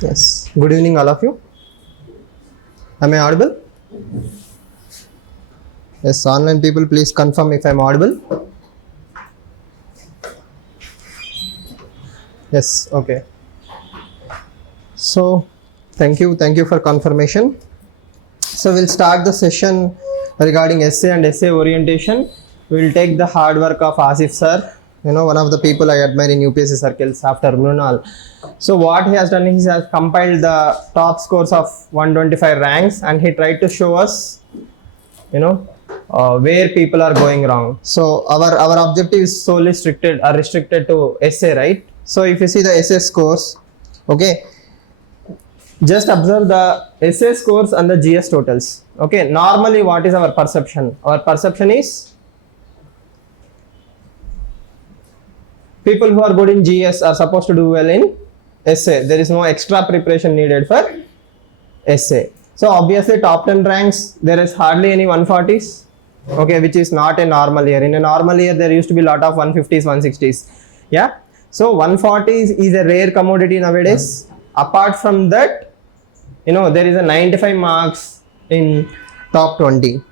Yes. Good evening, all of you. Am I audible? Yes. Online people, please confirm if I am audible. Yes. Okay. So, thank you for confirmation. So, we'll start the session regarding essay and essay orientation. We'll take the hard work of Asif sir. You know, one of the people I admire in UPSC circles after Mrunal. So what he has done is he has compiled the top scores of 125 ranks and he tried to show us, you know, where people are going wrong. So our objective is solely restricted to essay, right? So if you see the essay scores, okay, just observe the essay scores and the GS totals. Okay, normally what is our perception? Our perception is people who are good in GS are supposed to do well in essay. There is no extra preparation needed for essay. So obviously top 10 ranks, there is hardly any 140s, okay, which is not a normal year. In a normal year, there used to be a lot of 150s, 160s. Yeah. So 140s is a rare commodity nowadays. Apart from that, you know, there is a 95 marks in top 20.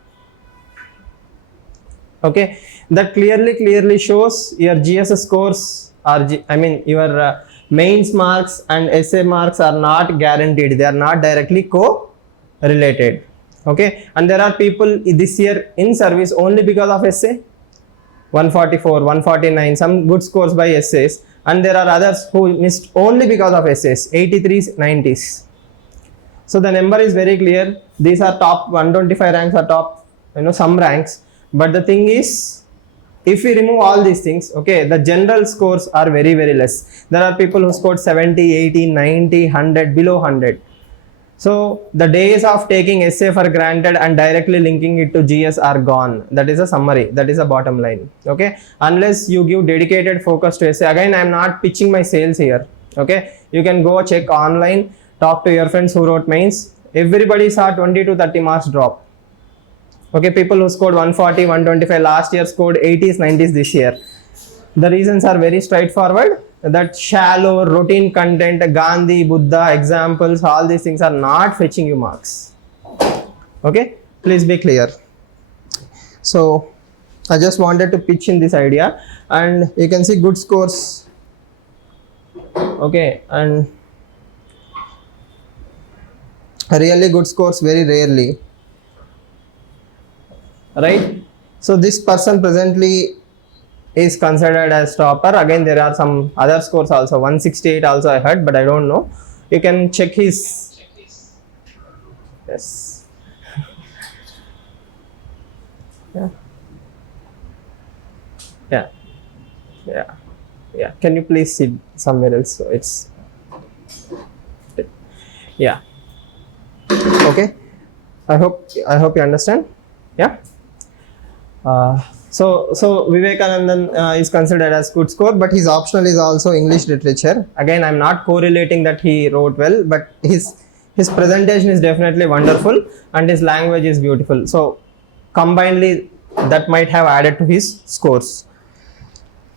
Okay, that clearly shows your GS scores are, your mains marks and essay marks are not guaranteed. They are not directly co-related. Okay, and there are people this year in service only because of essay, 144, 149, some good scores by essays, and there are others who missed only because of essays, 83s, 90s. So the number is very clear. These are top 125 ranks or top, some ranks. But the thing is, if we remove all these things, okay, the general scores are very, very less. There are people who scored 70, 80, 90, 100, below 100. So the days of taking essay for granted and directly linking it to GS are gone. That is a summary. That is a bottom line. Okay. Unless you give dedicated focus to essay. Again, I am not pitching my sales here. Okay. You can go check online, talk to your friends who wrote mains. Everybody saw 20 to 30 marks drop. Okay, people who scored 140, 125 last year scored 80s, 90s this year. The reasons are very straightforward. That shallow, routine content, Gandhi, Buddha, examples, all these things are not fetching you marks. Okay, please be clear. So, I just wanted to pitch in this idea, and you can see good scores. Okay, and really good scores very rarely. Right, so this person presently is considered as topper. Again, there are some other scores also, 168 also I heard, but I don't know. You can check his, yes, yeah, can you please sit somewhere else? So it's, yeah, okay, I hope you understand. Yeah. So Vivekanandan is considered as good score, but his optional is also English literature. Again, I'm not correlating that he wrote well, but his presentation is definitely wonderful and his language is beautiful. So combinedly, that might have added to his scores.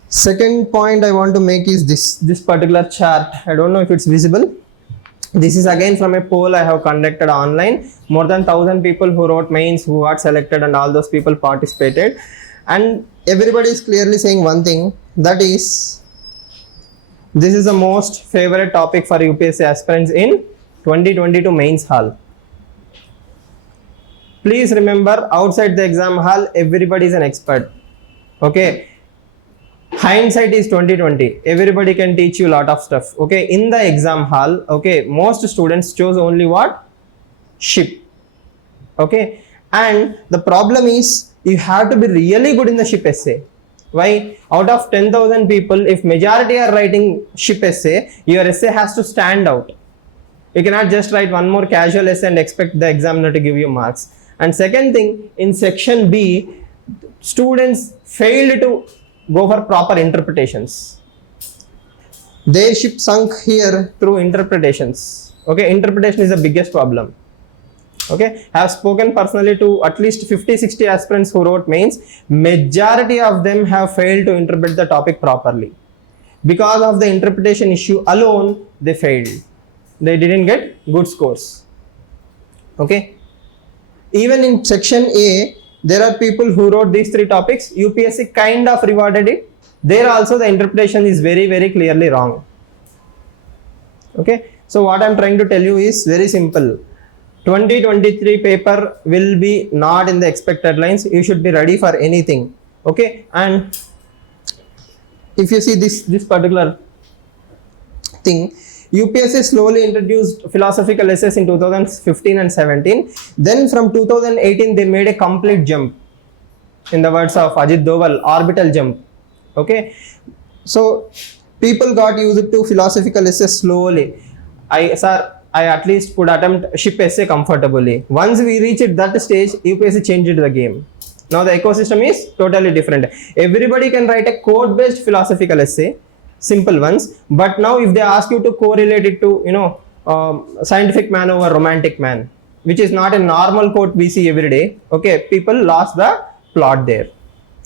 Second point I want to make is this particular chart. I don't know if it's visible. This is again from a poll I have conducted online. More than 1,000 people who wrote mains, who got selected, and all those people participated. And everybody is clearly saying one thing, that is, this is the most favorite topic for UPSC aspirants in 2022 mains hall. Please remember, outside the exam hall, everybody is an expert. Okay. Hindsight is 2020. Everybody can teach you a lot of stuff. Okay, in the exam hall, okay, most students chose only what? Ship. Okay, and the problem is you have to be really good in the ship essay. Why? Out of 10,000 people, if majority are writing ship essay, your essay has to stand out. You cannot just write one more casual essay and expect the examiner to give you marks. And second thing, in section B, students failed to go for proper interpretations. Their ship sunk here through interpretations. Okay, interpretation is the biggest problem. Okay, I have spoken personally to at least 50-60 aspirants who wrote mains. Majority of them have failed to interpret the topic properly. Because of the interpretation issue alone, they failed. they didn't get good scores. Okay. Even in section A, there are people who wrote these 3 topics. UPSC kind of rewarded it. There also the interpretation is very, very clearly wrong. Okay. So what I am trying to tell you is very simple. 2023 paper will be not in the expected lines. You should be ready for anything. Okay. And if you see this particular thing, UPSC slowly introduced philosophical essays in 2015 and 17. Then from 2018 they made a complete jump. In the words of Ajit Doval, orbital jump. Okay. So people got used to philosophical essays slowly. I at least could attempt ship essay comfortably. Once we reached that stage, UPSC changed the game. Now the ecosystem is totally different. Everybody can write a code-based philosophical essay, simple ones. But now if they ask you to correlate it to, scientific man over romantic man, which is not a normal quote we see every day. Okay, people lost the plot there.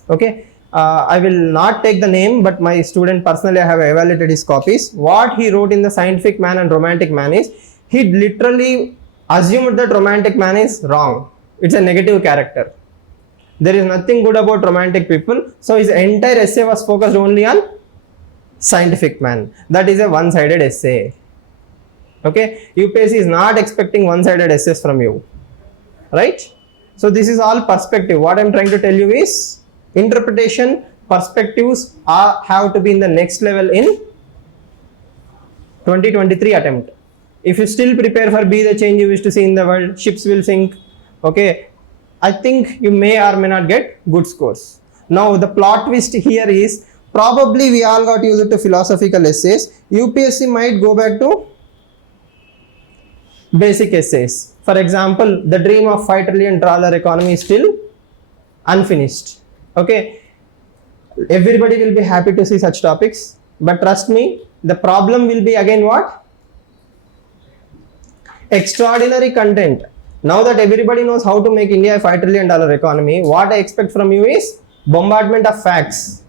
Okay, I will not take the name, but my student personally I have evaluated his copies. What he wrote in the scientific man and romantic man is, he literally assumed that romantic man is wrong. It's a negative character. There is nothing good about romantic people. So his entire essay was focused only on scientific man. That is a one-sided essay. Okay, UPSC is not expecting one-sided essays from you, right? So this is all perspective. What I am trying to tell you is, interpretation, perspectives have to be in the next level in 2023 attempt. If you still prepare for be the change you wish to see in the world, ships will sink. Okay, I think you may or may not get good scores. Now the plot twist here is, probably we all got used to philosophical essays. UPSC might go back to basic essays. For example, the dream of $5 trillion economy is still unfinished. Okay, everybody will be happy to see such topics, but trust me, the problem will be again what? Extraordinary content. Now that everybody knows how to make India a $5 trillion economy, what I expect from you is bombardment of facts.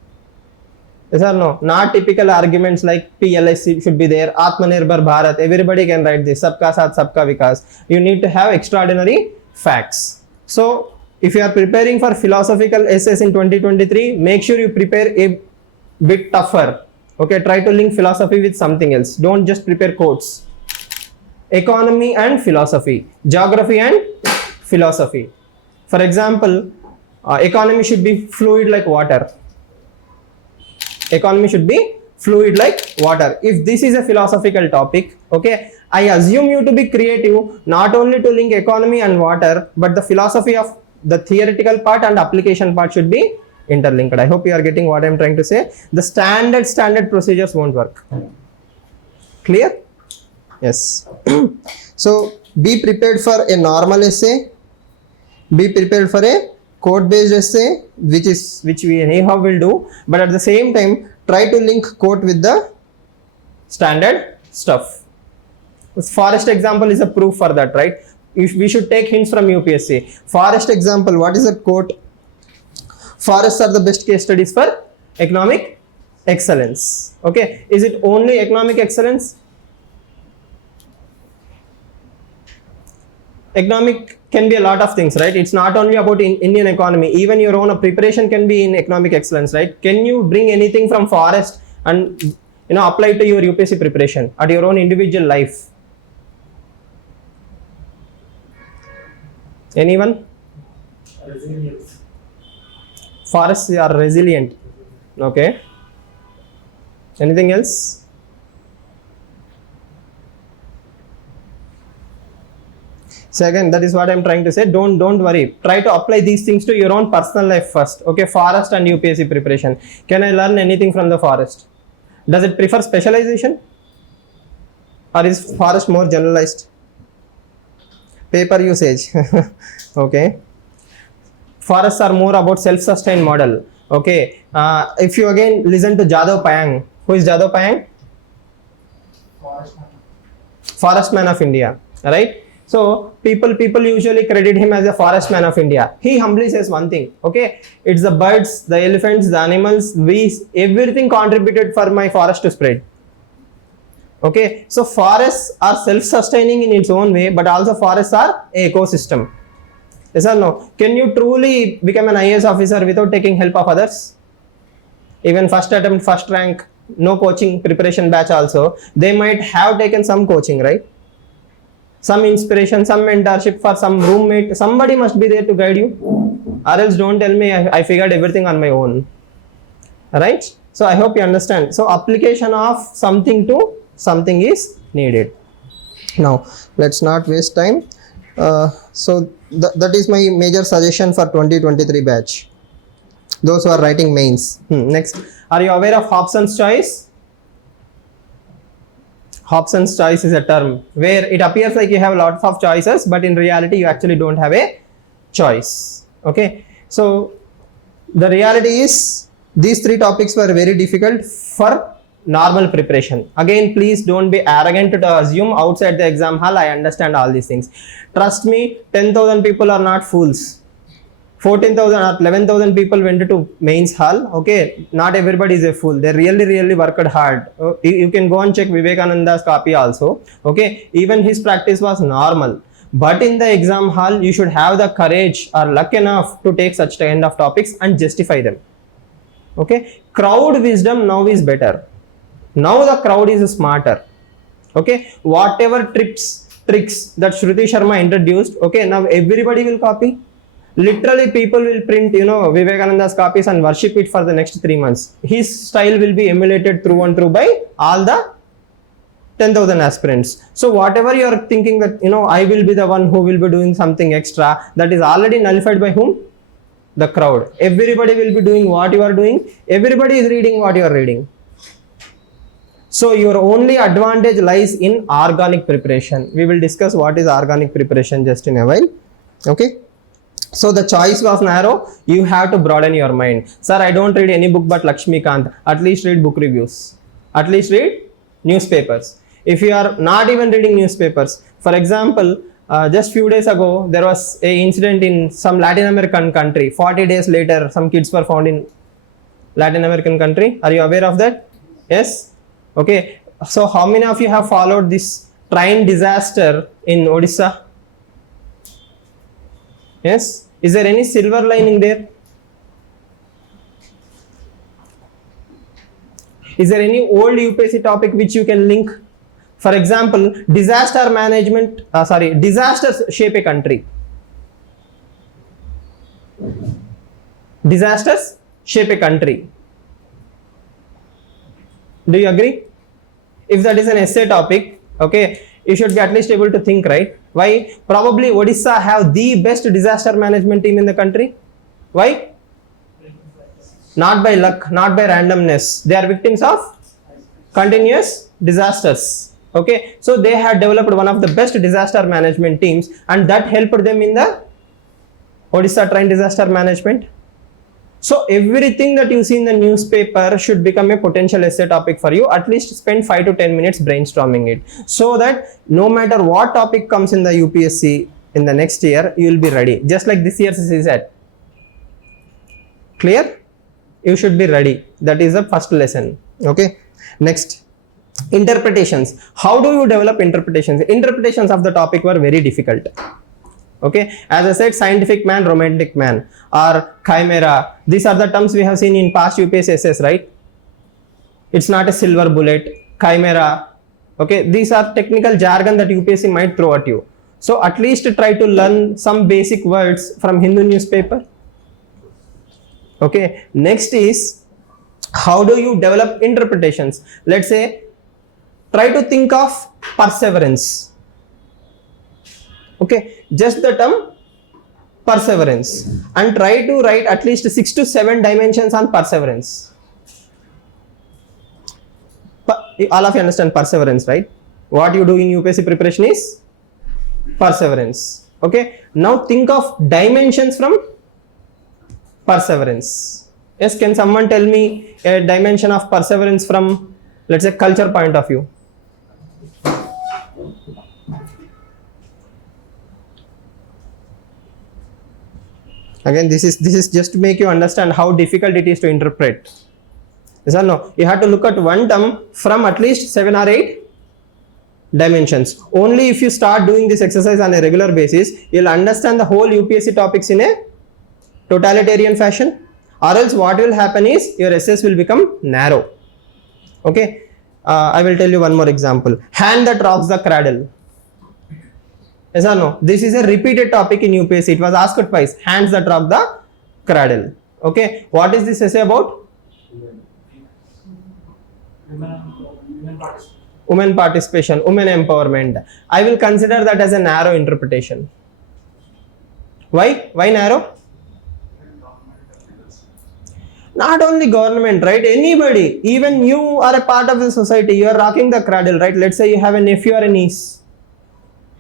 Yes or no? Not typical arguments like PLS should be there, Atmanirbhar Bharat, everybody can write this, Sabka Saath Sabka Vikas. You need to have extraordinary facts. So if you are preparing for philosophical essays in 2023, make sure you prepare a bit tougher. Okay, try to link philosophy with something else. Don't just prepare quotes. Economy and philosophy, geography and philosophy. For example, economy should be fluid like water. Economy should be fluid like water. If this is a philosophical topic, okay, I assume you to be creative, not only to link economy and water, but the philosophy of the theoretical part and application part should be interlinked. I hope you are getting what I am trying to say. The standard procedures won't work. Clear? Yes. So be prepared for a normal essay, be prepared for a code-based essay, which we anyhow will do, but at the same time try to link quote with the standard stuff. This forest example is a proof for that, right? We should take hints from UPSC. Forest example, what is the quote? Forests are the best case studies for economic excellence. Okay, is it only economic excellence? Economic can be a lot of things, right? It's not only about Indian economy. Even your own preparation can be in economic excellence, right? Can you bring anything from forest and apply to your UPSC preparation at your own individual life? Anyone? Resilience. Forests are resilient. Okay. Anything else? So again, that is what I am trying to say. Don't worry. Try to apply these things to your own personal life first. Okay, forest and UPSC preparation. Can I learn anything from the forest? Does it prefer specialization? Or is forest more generalized? Paper usage. Okay. Forests are more about self-sustained model. Okay. If you again listen to Jadhav Payang. Who is Jadhav Payang? Forest man of India. Right? So people usually credit him as a forest man of India. He humbly says one thing, okay, it's the birds, the elephants, the animals, bees, everything contributed for my forest to spread. Okay, so forests are self-sustaining in its own way, but also forests are an ecosystem. Yes or no? Can you truly become an IAS officer without taking help of others? Even first attempt, first rank, no coaching preparation batch also, they might have taken some coaching, right? Some inspiration, some mentorship for some roommate, somebody must be there to guide you. Or else don't tell me I figured everything on my own. Right? So I hope you understand. So application of something to something is needed. Now let's not waste time. So that is my major suggestion for 2023 batch. Those who are writing mains. Next, are you aware of Hobson's choice? Hobson's choice is a term where it appears like you have lots of choices, but in reality you actually don't have a choice. Okay, so the reality is these three topics were very difficult for normal preparation. Again, please don't be arrogant to assume outside the exam hall I understand all these things. Trust me, 10,000 people are not fools. 14,000 or 11,000 people went to mains hall. Okay, not everybody is a fool. They really worked hard. You can go and check Vivekananda's copy also. Okay, even his practice was normal. But in the exam hall, you should have the courage or luck enough to take such kind of topics and justify them. Okay, crowd wisdom now is better. Now the crowd is smarter. Okay, whatever tricks that Shruti Sharma introduced, okay, now everybody will copy. Literally people will print, Vivekananda's copies and worship it for the next 3 months. His style will be emulated through and through by all the 10,000 aspirants. So whatever you are thinking that, I will be the one who will be doing something extra, that is already nullified by whom? The crowd. Everybody will be doing what you are doing. Everybody is reading what you are reading. So your only advantage lies in organic preparation. We will discuss what is organic preparation just in a while. Okay. So the choice was narrow. You have to broaden your mind. Sir, I don't read any book but Lakshmikant. At least read book reviews. At least read newspapers. If you are not even reading newspapers, for example, just few days ago, there was a incident in some Latin American country. 40 days later, some kids were found in Latin American country. Are you aware of that? Yes? Okay. So how many of you have followed this train disaster in Odisha? Yes? Is there any silver lining there? Is there any old UPSC topic which you can link? For example, disasters shape a country. Disasters shape a country. Do you agree? If that is an essay topic, okay, you should be at least able to think, right? Why? Probably Odisha have the best disaster management team in the country. Why? Not by luck, not by randomness. They are victims of continuous disasters. Okay, so they had developed one of the best disaster management teams, and that helped them in the Odisha train disaster management. So everything that you see in the newspaper should become a potential essay topic for you. At least spend 5 to 10 minutes brainstorming it, so that no matter what topic comes in the UPSC in the next year, you will be ready. Just like this year's CSAT. Clear? You should be ready. That is the first lesson. Okay. Next, interpretations. How do you develop interpretations? Interpretations of the topic were very difficult. Okay, as I said, scientific man, romantic man, or chimera. These are the terms we have seen in past UPSC essays, right? It's not a silver bullet, chimera. Okay, these are technical jargon that UPSC might throw at you. So at least try to learn some basic words from Hindu newspaper. Okay, next is, how do you develop interpretations? Let's say, try to think of perseverance. Okay, just the term perseverance, and try to write at least 6 to 7 dimensions on perseverance. All of you understand perseverance, right? What you do in UPSC preparation is perseverance. Okay, now think of dimensions from perseverance. Yes, can someone tell me a dimension of perseverance from, let's say, culture point of view? Again, this is just to make you understand how difficult it is to interpret. Yes or no? You have to look at one term from at least 7 or 8 dimensions. Only if you start doing this exercise on a regular basis, you'll understand the whole UPSC topics in a totalitarian fashion, or else what will happen is your essays will become narrow. Okay, I will tell you one more example. Hand that rocks the cradle. Yes or no? This is a repeated topic in UPSC. It was asked twice. Hands that rock the cradle. Okay, what is this essay about? Women participation, women empowerment. I will consider that as a narrow interpretation. Why? Why narrow? Not only government, right? Anybody, even you are a part of the society. You are rocking the cradle, right? Let's say you have a nephew or a niece.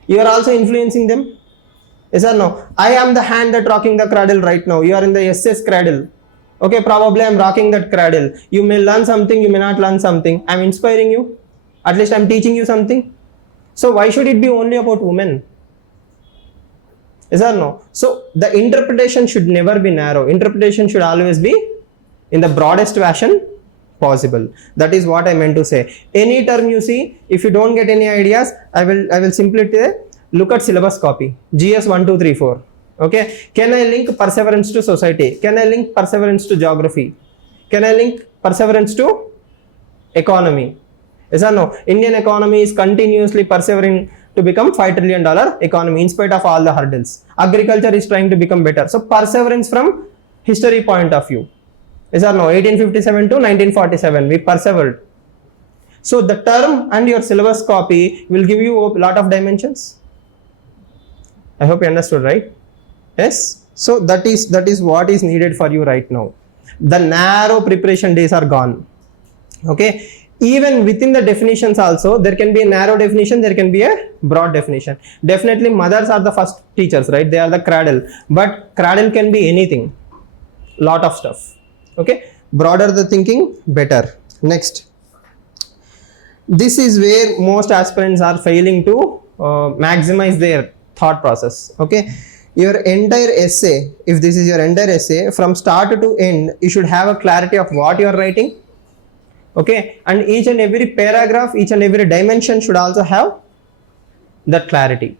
You are also influencing them. Yes or no? I am the hand that rocking the cradle right now. You are in the SS cradle. Okay, probably I am rocking that cradle. You may learn something, you may not learn something. I am inspiring you. At least I am teaching you something. So why should it be only about women? Yes or no? So the interpretation should never be narrow. Interpretation should always be in the broadest fashion possible. That is what I meant to say. Any term you see, if you don't get any ideas, I will simply say, look at syllabus copy. GS 1, 2, 3, 4. Okay. Can I link perseverance to society? Can I link perseverance to geography? Can I link perseverance to economy? Yes or no? Indian economy is continuously persevering to become $5 trillion economy in spite of all the hurdles. Agriculture is trying to become better. So perseverance from history point of view. Yes or no? 1857 to 1947, we persevered. So the term and your syllabus copy will give you a lot of dimensions. I hope you understood, right? Yes. So that is what is needed for you right now. The narrow preparation days are gone. Okay. Even within the definitions also, there can be a narrow definition, there can be a broad definition. Definitely mothers are the first teachers, right? They are the cradle. But cradle can be anything. Lot of stuff. Okay. Broader the thinking, better. Next. This is where most aspirants are failing to maximize their thought process. Okay. Your entire essay, if this is your entire essay, from start to end, you should have a clarity of what you are writing. Okay, and each and every paragraph, each and every dimension should also have that clarity.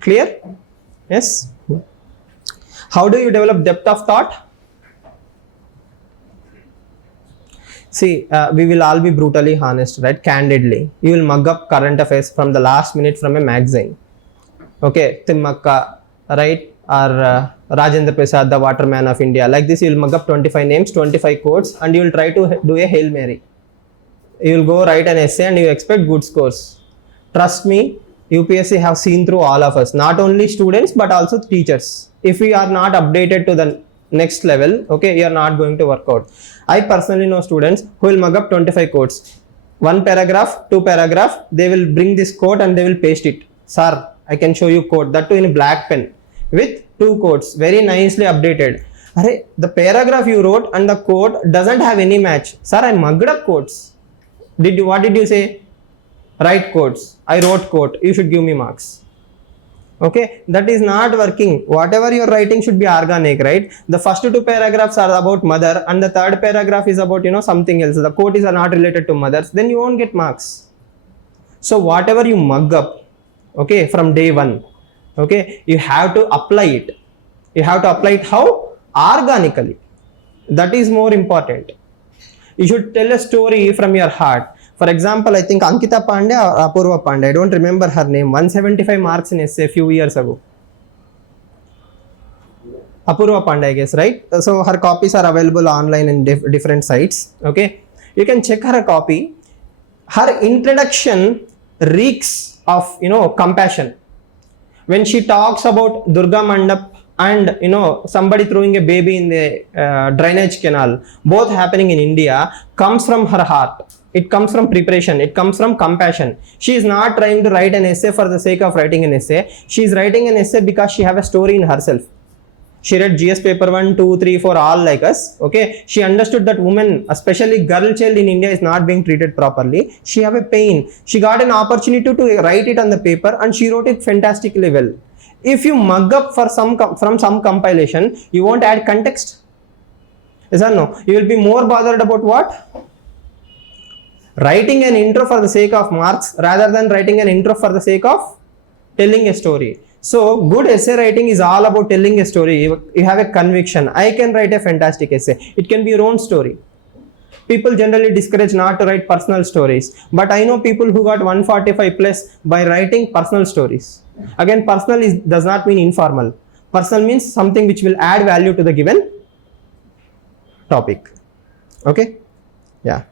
Clear? Yes. How do you develop depth of thought? See, we will all be brutally honest, right? Candidly, you will mug up current affairs from the last minute from a magazine. Okay, Timmakka, right? Or Rajendra Prasad, the waterman of India. Like this, you will mug up 25 names, 25 quotes, and you will try to do a Hail Mary. You will go write an essay and you expect good scores. Trust me, UPSC have seen through all of us, not only students but also teachers. If we are not updated to the next level, okay, you are not going to work out. I personally know students who will mug up 25 quotes. One paragraph, two paragraph, they will bring this quote and they will paste it. Sir, I can show you quote, that too in a black pen with 2 quotes, very nicely updated. Array, the paragraph you wrote and the quote doesn't have any match. Sir, I mugged up quotes. What did you say? Write quotes. I wrote quote. You should give me marks. Okay, that is not working. Whatever you are writing should be organic, right? The first 2 paragraphs are about mother and the third paragraph is about, something else. The quote is not related to mothers. Then you won't get marks. So whatever you mug up, okay, from day one, okay, you have to apply it. You have to apply it how? Organically. That is more important. You should tell a story from your heart. For example, I think Ankita Pandey or Apurva Pandey, I don't remember her name, 175 marks in essay a few years ago. Apurva Pandey, I guess, right? So her copies are available online in different sites. Okay, you can check her copy. Her introduction reeks of, compassion. When she talks about Durga Mandap and somebody throwing a baby in the drainage canal, both happening in India, comes from her heart. It comes from preparation. It comes from compassion. She is not trying to write an essay for the sake of writing an essay. She is writing an essay because she has a story in herself. She read GS paper 1, 2, 3, 4, all like us. Okay, she understood that woman, especially girl child in India, is not being treated properly. She have a pain. She got an opportunity to write it on the paper and she wrote it fantastically well. If you mug up from some compilation, you won't add context. Yes or no? You will be more bothered about what? Writing an intro for the sake of marks rather than writing an intro for the sake of telling a story. So good essay writing is all about telling a story. You have a conviction. I can write a fantastic essay. It can be your own story. People generally discourage not to write personal stories, but I know people who got 145 plus by writing personal stories. Again, personal does not mean informal. Personal means something which will add value to the given topic. Okay? Yeah.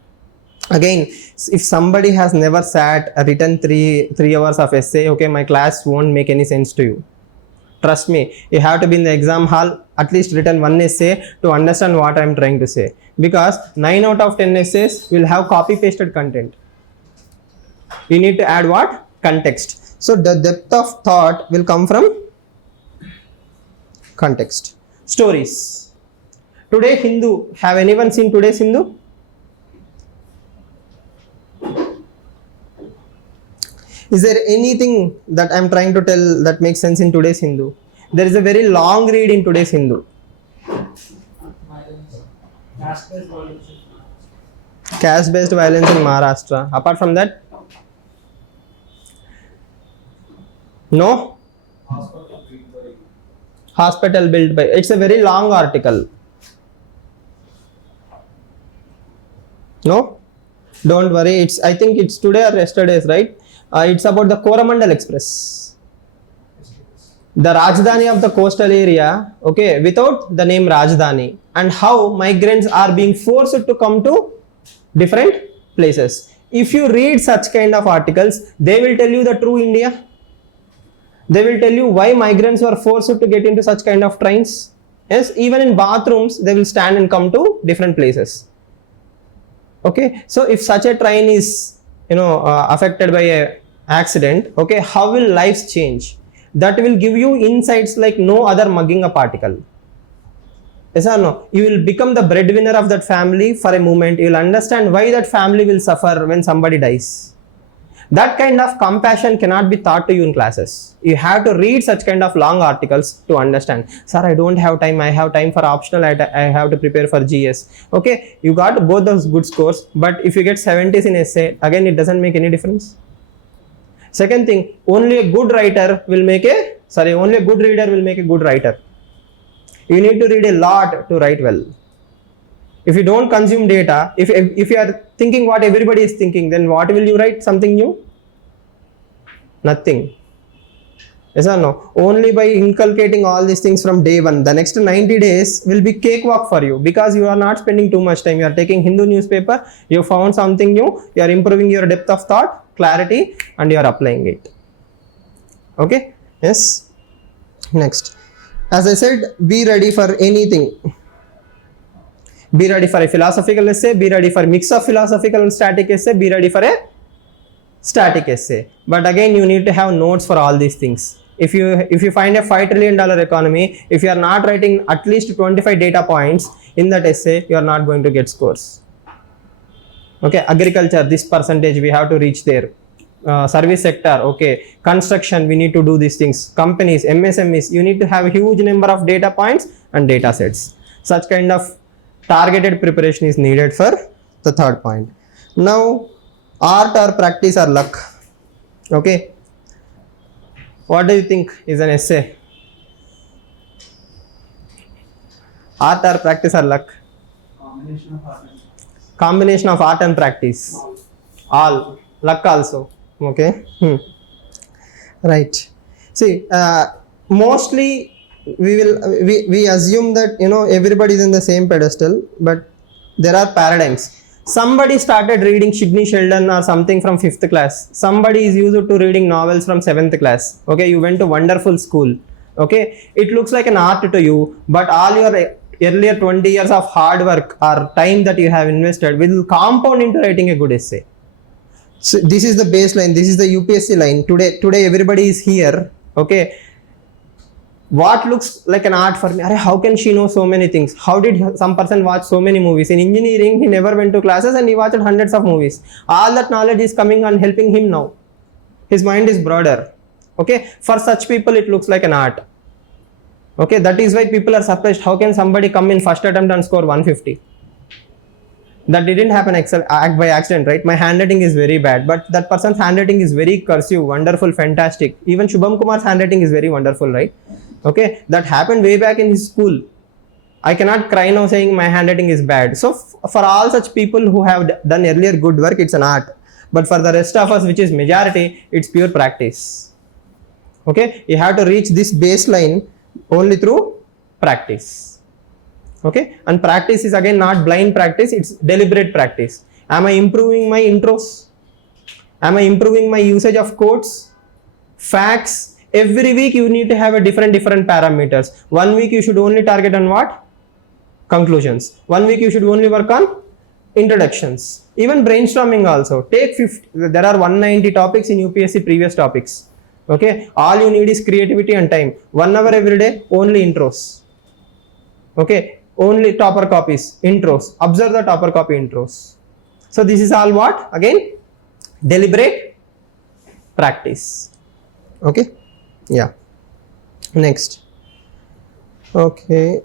Again, if somebody has never written three hours of essay, okay, my class won't make any sense to you. Trust me, you have to be in the exam hall, at least written one essay to understand what I am trying to say. Because 9 out of 10 essays will have copy-pasted content. You need to add what? Context. So the depth of thought will come from context. Stories. Today Hindu. Have anyone seen today's Hindu? Is there anything that I am trying to tell that makes sense in today's Hindu? There is a very long read in today's Hindu. Caste-based violence. Caste-based violence in Maharashtra. Apart from that, no? Hospital built by. It's a very long article. No? Don't worry. I think it's today or yesterday's, right? It's about the Coromandel Express. The Rajdhani of the coastal area, okay, without the name Rajdhani, and how migrants are being forced to come to different places. If you read such kind of articles, they will tell you the true India. They will tell you why migrants were forced to get into such kind of trains. Yes, even in bathrooms, they will stand and come to different places. Okay, so if such a train is, affected by a accident, okay, how will lives change? That will give you insights like no other mugging a particle. Yes or no? You will become the breadwinner of that family for a moment. You will understand why that family will suffer when somebody dies. That kind of compassion cannot be taught to you in classes. You have to read such kind of long articles to understand. Sir, I don't have time. I have time for optional. I have to prepare for GS. Okay, you got both those good scores, but if you get 70s in essay, again, it doesn't make any difference. Second thing, only a good reader will make a good writer. You need to read a lot to write well. If you don't consume data, if you are thinking what everybody is thinking, then what will you write? Something new? Nothing. Yes or no? Only by inculcating all these things from day one, the next 90 days will be cakewalk for you, because you are not spending too much time. You are taking Hindu newspaper, you found something new, you are improving your depth of thought, clarity, and you are applying it. Okay? Yes? Next. As I said, be ready for anything. Be ready for a philosophical essay, be ready for a mix of philosophical and static essay, be ready for a static essay. But again, you need to have notes for all these things. If you find a $5 trillion economy, if you are not writing at least 25 data points in that essay, you are not going to get scores. Okay, agriculture, this percentage we have to reach there. Service sector, okay, construction, we need to do these things. Companies, MSMEs, you need to have a huge number of data points and data sets. Such kind of targeted preparation is needed for the third point. Now, art or practice or luck. Okay, what do you think is an essay? Art or practice or luck? Combination of art and practice. All. Luck also. Okay. Right. See, mostly we assume that everybody is in the same pedestal, but there are paradigms. Somebody started reading Sidney Sheldon or something from 5th class. Somebody is used to reading novels from 7th class. Okay, you went to wonderful school. Okay, it looks like an art to you, but all your earlier 20 years of hard work or time that you have invested will compound into writing a good essay. So this is the baseline. This is the UPSC line. Today everybody is here. Okay. What looks like an art for me? How can she know so many things? How did some person watch so many movies? In engineering, he never went to classes and he watched hundreds of movies. All that knowledge is coming and helping him now. His mind is broader. Okay. For such people, it looks like an art. Okay. That is why people are surprised. How can somebody come in first attempt and score 150? that didn't happen by accident, right? My handwriting is very bad, but that person's handwriting is very cursive, wonderful, fantastic. Even Shubham Kumar's handwriting is very wonderful, right? Okay, that happened way back in his school. I cannot cry now saying my handwriting is bad. So for all such people who have done earlier good work, it's an art. But for the rest of us, which is majority, it's pure practice. Okay, you have to reach this baseline only through practice. Okay, and practice is again not blind practice, it's deliberate practice. Am I improving my intros? Am I improving my usage of quotes, facts? Every week you need to have a different parameters. 1 week you should only target on what? Conclusions. 1 week you should only work on introductions. Even brainstorming also. Take 50, there are 190 topics in UPSC previous topics. Okay, all you need is creativity and time. 1 hour every day, only intros. Okay, only topper copies, intros. Observe the topper copy intros. So this is all what? Again, deliberate practice. Okay, yeah. Next. Okay.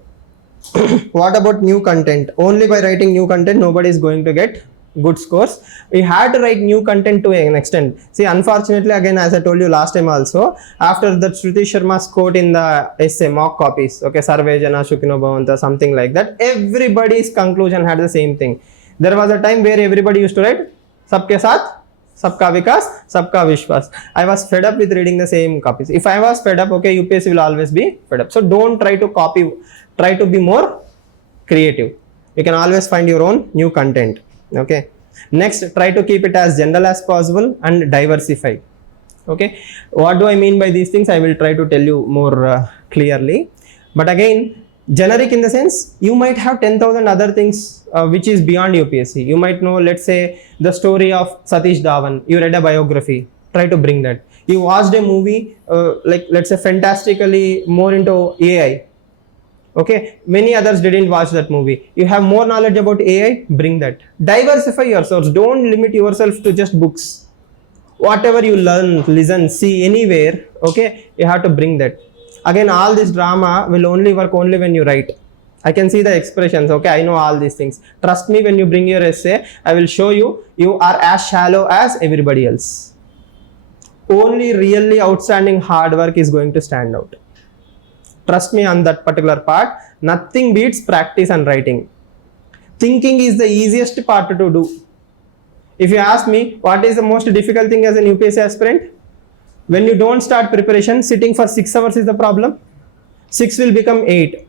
What about new content? Only by writing new content, nobody is going to get good scores. We had to write new content to an extent. See, unfortunately, again, as I told you last time also, after that Shruti Sharma's quote in the essay, mock copies, okay, Sarve Jana Sukhino Bhavanta, something like that, everybody's conclusion had the same thing. There was a time where everybody used to write, Sabke Saath, Sabka Vikas, Sabka Vishwas. I was fed up with reading the same copies. If I was fed up, okay, UPSC will always be fed up. So don't try to copy, try to be more creative. You can always find your own new content. Okay, next, try to keep it as general as possible and diversify. Okay, what do I mean by these things? I will try to tell you more clearly. But again, generic in the sense, you might have 10,000 other things which is beyond UPSC. You might know, let's say, the story of Satish Dhawan. You read a biography, try to bring that. You watched a movie like, let's say, fantastically more into AI. Okay, many others didn't watch that movie. You have more knowledge about AI, bring that. Diversify your source. Don't limit yourself to just books. Whatever you learn, listen, see anywhere, okay, you have to bring that. Again, all this drama will only work only when you write. I can see the expressions, okay, I know all these things. Trust me, when you bring your essay, I will show you, you are as shallow as everybody else. Only really outstanding hard work is going to stand out. Trust me on that particular part. Nothing beats practice and writing. Thinking is the easiest part to do. If you ask me, what is the most difficult thing as an UPSC aspirant? When you don't start preparation, sitting for 6 hours is the problem. 6 will become 8.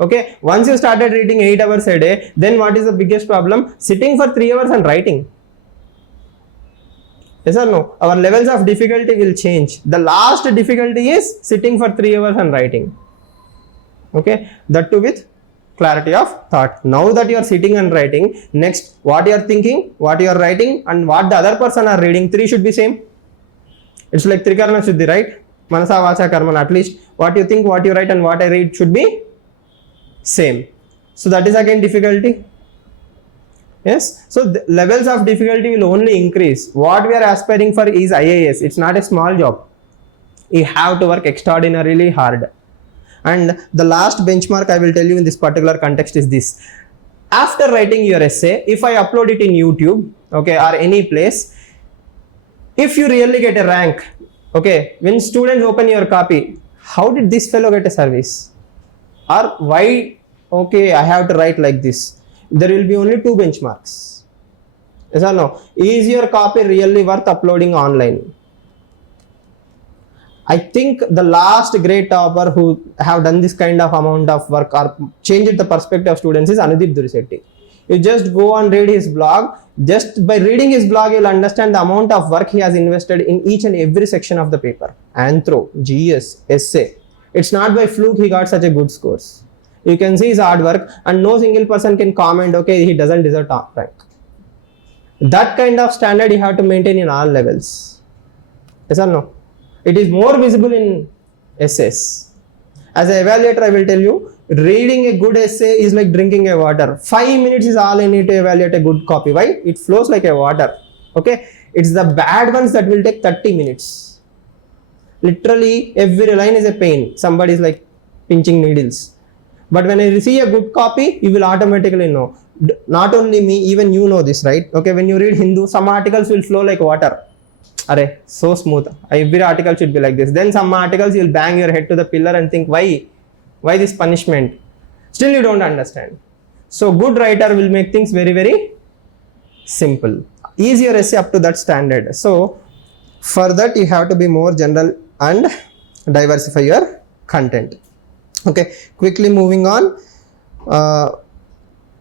Okay, once you started reading 8 hours a day, then what is the biggest problem? Sitting for 3 hours and writing. Yes or no? Our levels of difficulty will change. The last difficulty is sitting for 3 hours and writing. Okay, that too with clarity of thought. Now that you are sitting and writing, next, what you are thinking, what you are writing, and what the other person are reading, 3 should be same. It's like Trikarna Shuddhi, right? Manasa Vacha Karmana. At least what you think, what you write, and what I read should be same. So that is again difficulty. Yes, so the levels of difficulty will only increase. What we are aspiring for is IAS. It's not a small job. You have to work extraordinarily hard. And the last benchmark I will tell you in this particular context is this. After writing your essay, if I upload it in YouTube, okay, or any place, if you really get a rank, okay, when students open your copy, how did this fellow get a service? Or why, okay, I have to write like this? There will be only 2 benchmarks. Yes or no? Is your copy really worth uploading online? I think the last great topper who have done this kind of amount of work or changed the perspective of students is Anudeep Durisetti. You just go and read his blog. Just by reading his blog, you'll understand the amount of work he has invested in each and every section of the paper. Anthro, GS, essay. It's not by fluke he got such a good scores. You can see his hard work, and no single person can comment, okay, he doesn't deserve top rank. That kind of standard you have to maintain in all levels. Yes or no? It is more visible in essays. As an evaluator, I will tell you, reading a good essay is like drinking a water. 5 minutes is all I need to evaluate a good copy. Why? It flows like a water. Okay, it's the bad ones that will take 30 minutes. Literally every line is a pain. Somebody is like pinching needles. But when I see a good copy, you will automatically know. Not only me, even you know this, right? Okay, when you read Hindu, some articles will flow like water. Array, so smooth. Every article should be like this. Then some articles you'll bang your head to the pillar and think, why? Why this punishment? Still you don't understand. So good writer will make things very, very simple. Easier essay up to that standard. So for that you have to be more general and diversify your content. Okay, quickly moving on.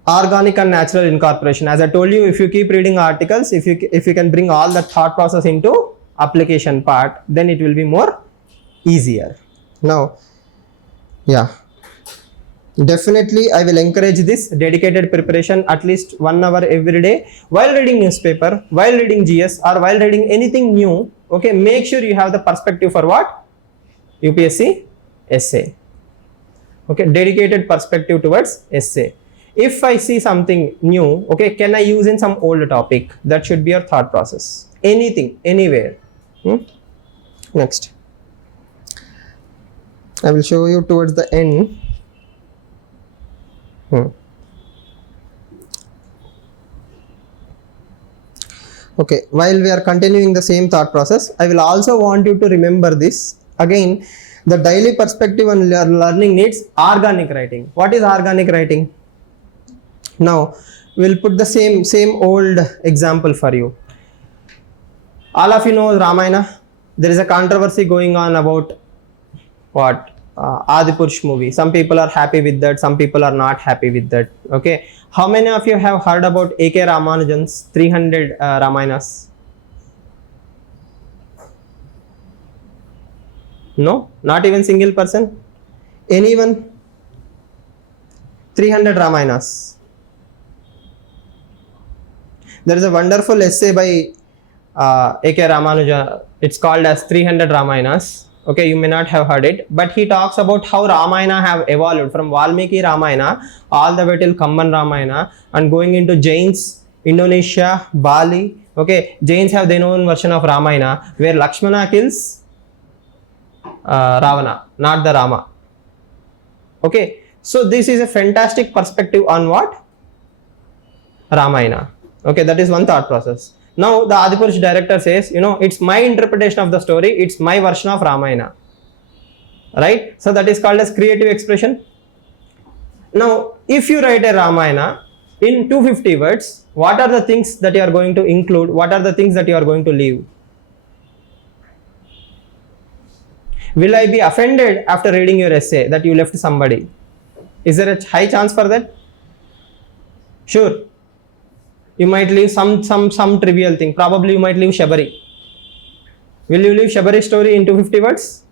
Organic and natural incorporation. As I told you, if you keep reading articles, if you can bring all the thought process into application part, then it will be more easier. Now, yeah, definitely I will encourage this dedicated preparation at least 1 hour every day while reading newspaper, while reading GS, or while reading anything new. Okay, make sure you have the perspective for what? UPSC essay. Okay, dedicated perspective towards essay. If I see something new, okay, can I use in some old topic? That should be your thought process. Anything, anywhere. Next, I will show you towards the end. Okay, while we are continuing the same thought process, I will also want you to remember this. Again, the daily perspective on learning needs organic writing. What is organic writing? Now, we'll put the same old example for you. All of you know Ramayana. There is a controversy going on about what? Adipurush movie. Some people are happy with that, some people are not happy with that. Okay, how many of you have heard about A.K. Ramanujan's 300 Ramayanas? No, not even single person. Anyone? 300 Ramayanas. There is a wonderful essay by A.K. Ramanuja. It's called as 300 Ramayanas. Okay, you may not have heard it, but he talks about how Ramayana have evolved from Valmiki Ramayana all the way till Kamban Ramayana and going into Jains, Indonesia, Bali. Okay, Jains have their own version of Ramayana where Lakshmana kills Ravana, not the Rama. Okay, so this is a fantastic perspective on what? Ramayana. Okay, that is one thought process. Now the Adipurush director says, it's my interpretation of the story, it's my version of Ramayana. Right? So that is called as creative expression. Now, if you write a Ramayana in 250 words, what are the things that you are going to include? What are the things that you are going to leave? Will I be offended after reading your essay that you left somebody? Is there a high chance for that? Sure. You might leave some trivial thing. Probably you might leave Shabari. Will you leave Shabari story in 250 words?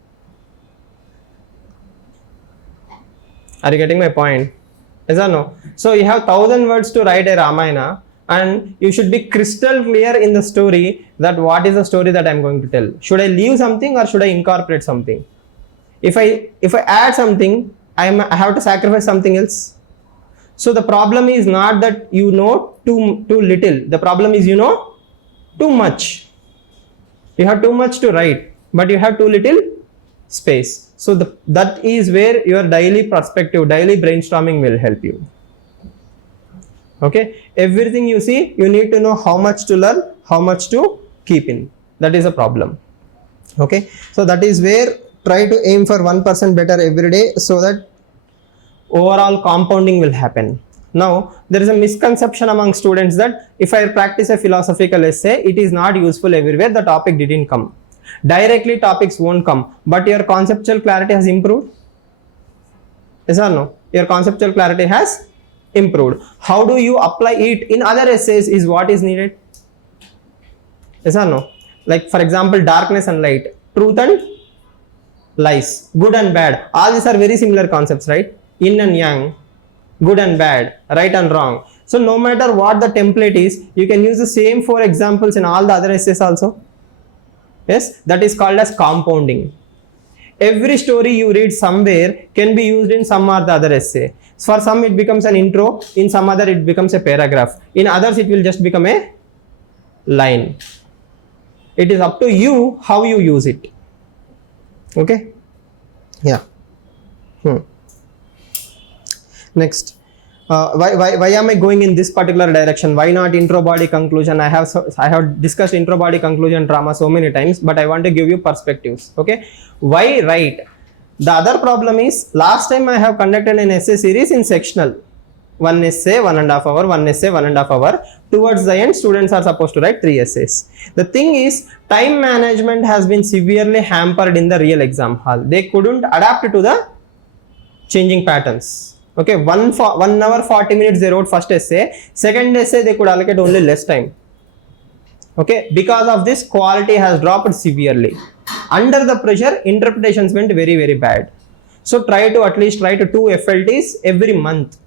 Are you getting my point? Yes or no? So you have 1000 words to write a Ramayana and you should be crystal clear in the story that what is the story that I am going to tell. Should I leave something or should I incorporate something? If I add something, I have to sacrifice something else. So the problem is not that you know too little. The problem is you know too much. You have too much to write, but you have too little space. So that is where your daily perspective, daily brainstorming will help you. Okay, everything you see, you need to know how much to learn, how much to keep in. That is a problem. Okay, so that is where try to aim for 1% better every day so that overall compounding will happen. Now, there is a misconception among students that if I practice a philosophical essay, it is not useful everywhere, the topic didn't come. Directly topics won't come, but your conceptual clarity has improved. Yes or no? Your conceptual clarity has improved. How do you apply it in other essays is what is needed. Yes or no? Like for example, darkness and light, truth and lies, good and bad. All these are very similar concepts, right? Yin and yang, good and bad, right and wrong. So no matter what the template is, you can use the same 4 examples in all the other essays also. Yes, that is called as compounding. Every story you read somewhere can be used in some or the other essay. For some it becomes an intro, in some other it becomes a paragraph, in others it will just become a line. It is up to you how you use it. Okay? Yeah. Next, Why am I going in this particular direction? Why not intro, body, conclusion? I have discussed intro, body, conclusion, drama so many times, but I want to give you perspectives. Okay, why write? The other problem is last time I have conducted an essay series in sectional. One essay, 1.5 hour, one essay, 1.5 hour. Towards the end, students are supposed to write 3 essays. The thing is, time management has been severely hampered in the real exam hall. They couldn't adapt to the changing patterns. Okay, 1 hour 40 minutes they wrote first essay. Second essay they could allocate only less time. Okay, because of this, quality has dropped severely. Under the pressure, interpretations went very, very bad. So try to at least write 2 FLTs every month,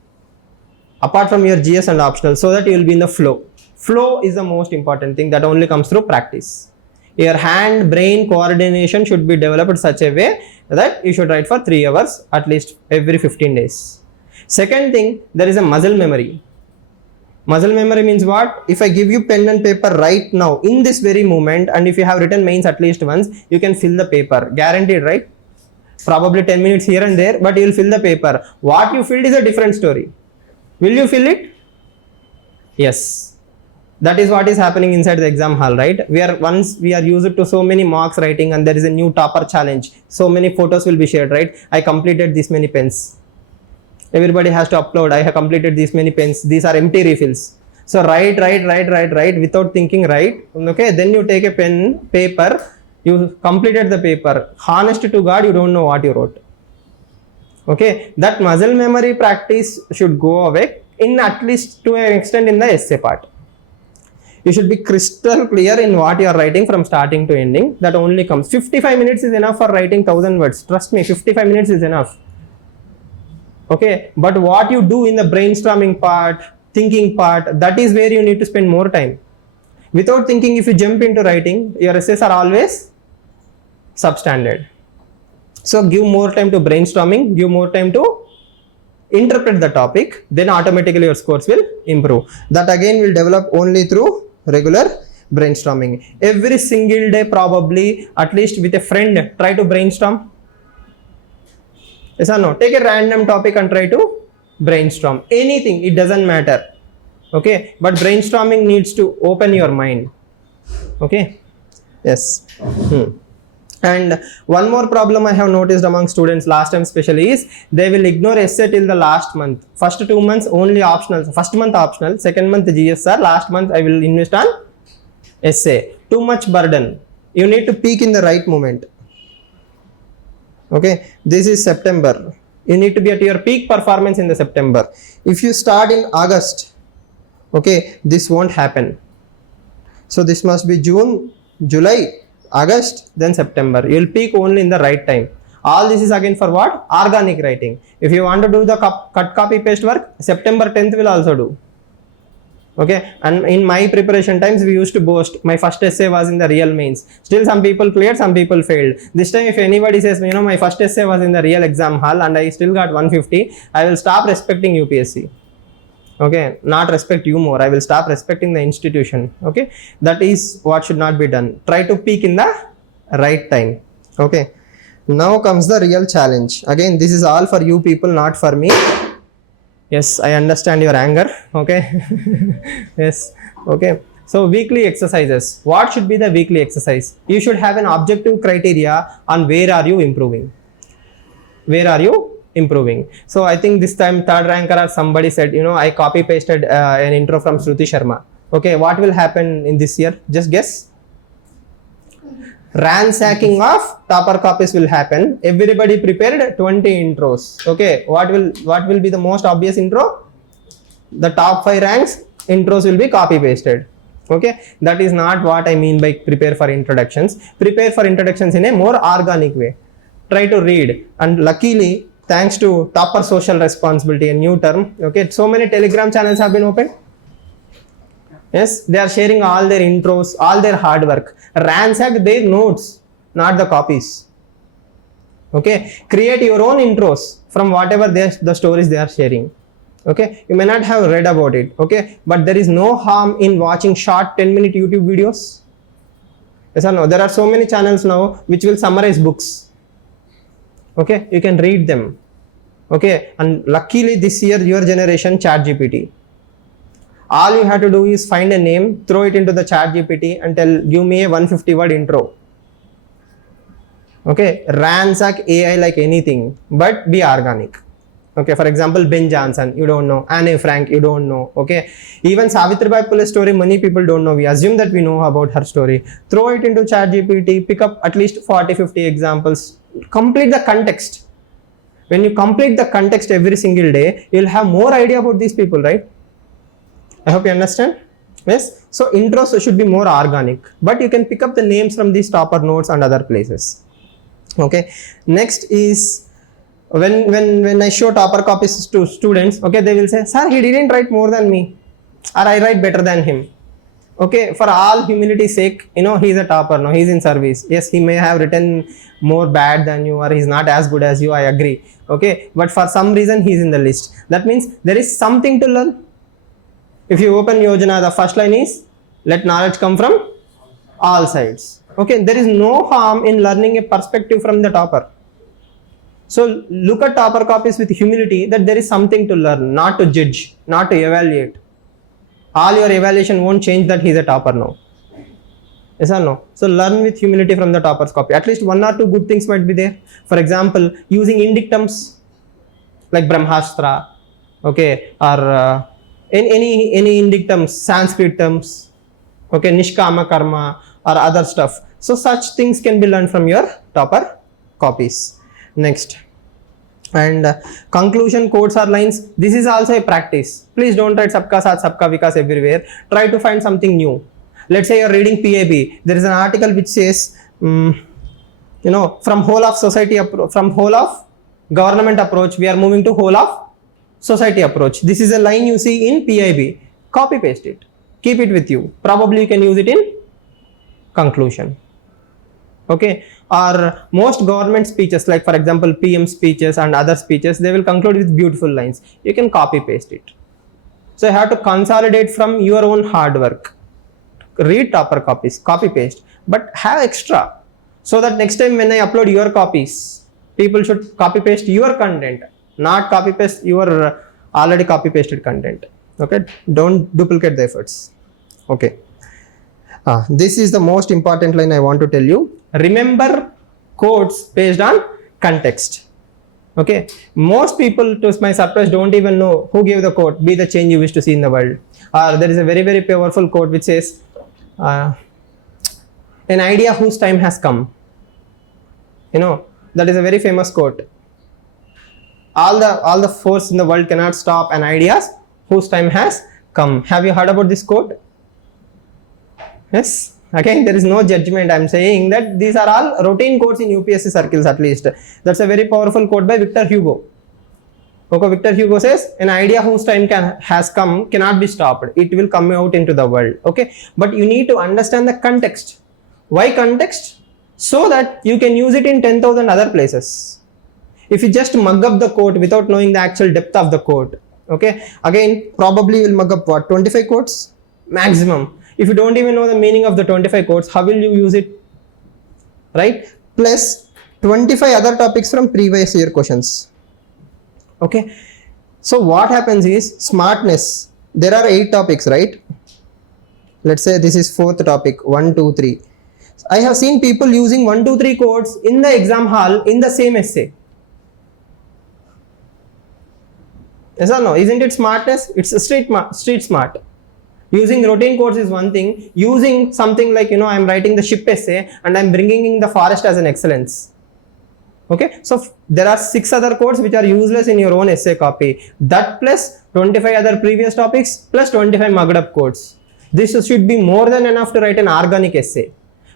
apart from your GS and optional, so that you will be in the flow. Flow is the most important thing that only comes through practice. Your hand brain coordination should be developed such a way that you should write for 3 hours at least every 15 days. Second thing, there is a muscle memory. Muscle memory means what? If I give you pen and paper right now in this very moment, and if you have written mains at least once, you can fill the paper. Guaranteed, right? Probably 10 minutes here and there, but you will fill the paper. What you filled is a different story. Will you fill it? Yes. That is what is happening inside the exam hall, right? Once we are used to so many marks writing, and there is a new topper challenge. So many photos will be shared, right? I completed this many pens. Everybody has to upload. I have completed these many pens. These are empty refills. So write without thinking, right? Okay, then you take a pen, paper, you completed the paper. Honest to God, you don't know what you wrote. Okay, that muscle memory practice should go away, in at least to an extent in the essay part. You should be crystal clear in what you are writing from starting to ending. That only comes. 55 minutes is enough for writing 1000 words. Trust me, 55 minutes is enough. Okay, but what you do in the brainstorming part, thinking part, that is where you need to spend more time. Without thinking, if you jump into writing, your essays are always substandard. So give more time to brainstorming, give more time to interpret the topic, then automatically your scores will improve. That again will develop only through regular brainstorming. Every single day, probably at least with a friend, try to brainstorm. Yes or no? Take a random topic and try to brainstorm. Anything, it doesn't matter. Okay, but brainstorming needs to open your mind. Okay, yes. And one more problem I have noticed among students last time especially is they will ignore essay till the last month. First 2 months only optional. First month optional, second month GSR, last month I will invest on essay. Too much burden. You need to peak in the right moment. Okay, this is September. You need to be at your peak performance in the September. If you start in August, okay, this won't happen. So this must be June, July, August, then September. You will peak only in the right time. All this is again for what? Organic writing. If you want to do the cut copy paste work, September 10th will also do. Okay, and in my preparation times we used to boast my first essay was in the real mains. Still some people cleared, some people failed. This time if anybody says, you know, my first essay was in the real exam hall and I still got 150, I will stop respecting UPSC. Okay, not respect you more. I will stop respecting the institution. Okay, that is what should not be done. Try to peak in the right time. Okay, now comes the real challenge. Again, this is all for you people, not for me. Yes, I understand your anger. Okay. Yes. Okay. So weekly exercises. What should be the weekly exercise? You should have an objective criteria on where are you improving. Where are you improving? So I think this time third ranker or somebody said, you know, I copy pasted an intro from Shruti Sharma. Okay, what will happen in this year? Just guess. Ransacking of topper copies will happen. Everybody prepared 20 intros. Okay, what will be the most obvious intro? The top 5 ranks intros will be copy pasted. Okay, that is not what I mean by prepare for introductions. Prepare for introductions in a more organic way. Try to read, and luckily thanks to topper social responsibility, a new term. Okay, so many Telegram channels have been opened. Yes, they are sharing all their intros, all their hard work. Ransack their notes, not the copies. Okay, create your own intros from whatever the stories they are sharing. Okay, you may not have read about it. Okay, but there is no harm in watching short 10-minute YouTube videos. Yes or no? There are so many channels now which will summarize books. Okay, you can read them. Okay, and luckily this year your generation ChatGPT. All you have to do is find a name, throw it into the ChatGPT and tell, give me a 150 word intro. Okay, ransack AI like anything, but be organic. Okay, for example, Ben Johnson, you don't know. Anne Frank, you don't know. Okay, even Savitribai Phule story, many people don't know. We assume that we know about her story. Throw it into ChatGPT, pick up at least 40-50 examples, complete the context. When you complete the context every single day, you'll have more idea about these people, right? I hope you understand. Yes. So intros should be more organic, but you can pick up the names from these topper notes and other places. Okay. Next is when I show topper copies to students, okay, they will say, sir, he didn't write more than me, or I write better than him. Okay, for all humility's sake, you know, he's a topper, no, he's in service. Yes, he may have written more bad than you, or he's not as good as you, I agree. Okay, but for some reason he's in the list. That means there is something to learn. If you open Yojana, the first line is, let knowledge come from all sides. Okay, there is no harm in learning a perspective from the topper. So look at topper copies with humility, that there is something to learn, not to judge, not to evaluate. All your evaluation won't change that he's a topper, no. Yes or no? So learn with humility from the topper's copy. At least one or two good things might be there. For example, using indictums like Brahmastra, okay, or any indictums, Sanskrit terms, okay, Nishkama Karma or other stuff. So such things can be learned from your topper copies. Next. And conclusion quotes or lines, this is also a practice. Please don't write sabka saath sabka vikas everywhere. Try to find something new. Let's say you're reading PAB. There is an article which says, you know, from whole of society, from whole of government approach, we are moving to whole of society approach. This is a line you see in PIB. Copy paste it. Keep it with you. Probably you can use it in conclusion. Okay, or most government speeches, like for example PM speeches and other speeches, they will conclude with beautiful lines. You can copy paste it. So you have to consolidate from your own hard work. Read topper copies, copy paste, but have extra, so that next time when I upload your copies, people should copy paste your content, not copy paste your already copy pasted content. Okay, don't duplicate the efforts. Okay. This is the most important line I want to tell you. Remember quotes based on context. Okay, most people, to my surprise, don't even know who gave the quote, be the change you wish to see in the world. Or there is a very, very powerful quote which says, an idea whose time has come. You know, that is a very famous quote. All the force in the world cannot stop an idea whose time has come. Have you heard about this quote? Yes. Again, there is no judgment. I am saying that these are all routine quotes in UPSC circles at least. That's a very powerful quote by Victor Hugo. Okay, Victor Hugo says, an idea whose time has come cannot be stopped. It will come out into the world. Okay, but you need to understand the context. Why context? So that you can use it in 10,000 other places. If you just mug up the quote without knowing the actual depth of the quote, okay, again, probably you will mug up what, 25 quotes? Maximum. If you don't even know the meaning of the 25 quotes, how will you use it? Right? Plus 25 other topics from previous year questions. Okay. So what happens is smartness. There are 8 topics, right? Let's say this is 4th topic, 1, 2, 3. I have seen people using 1, 2, 3 quotes in the exam hall in the same essay. Yes or no? Isn't it smartness? It's a street smart. Using routine quotes is one thing. Using something like, you know, I'm writing the ship essay and I'm bringing in the forest as an excellence. Okay, so there are 6 other quotes which are useless in your own essay copy. That plus 25 other previous topics plus 25 mugged up quotes. This should be more than enough to write an organic essay.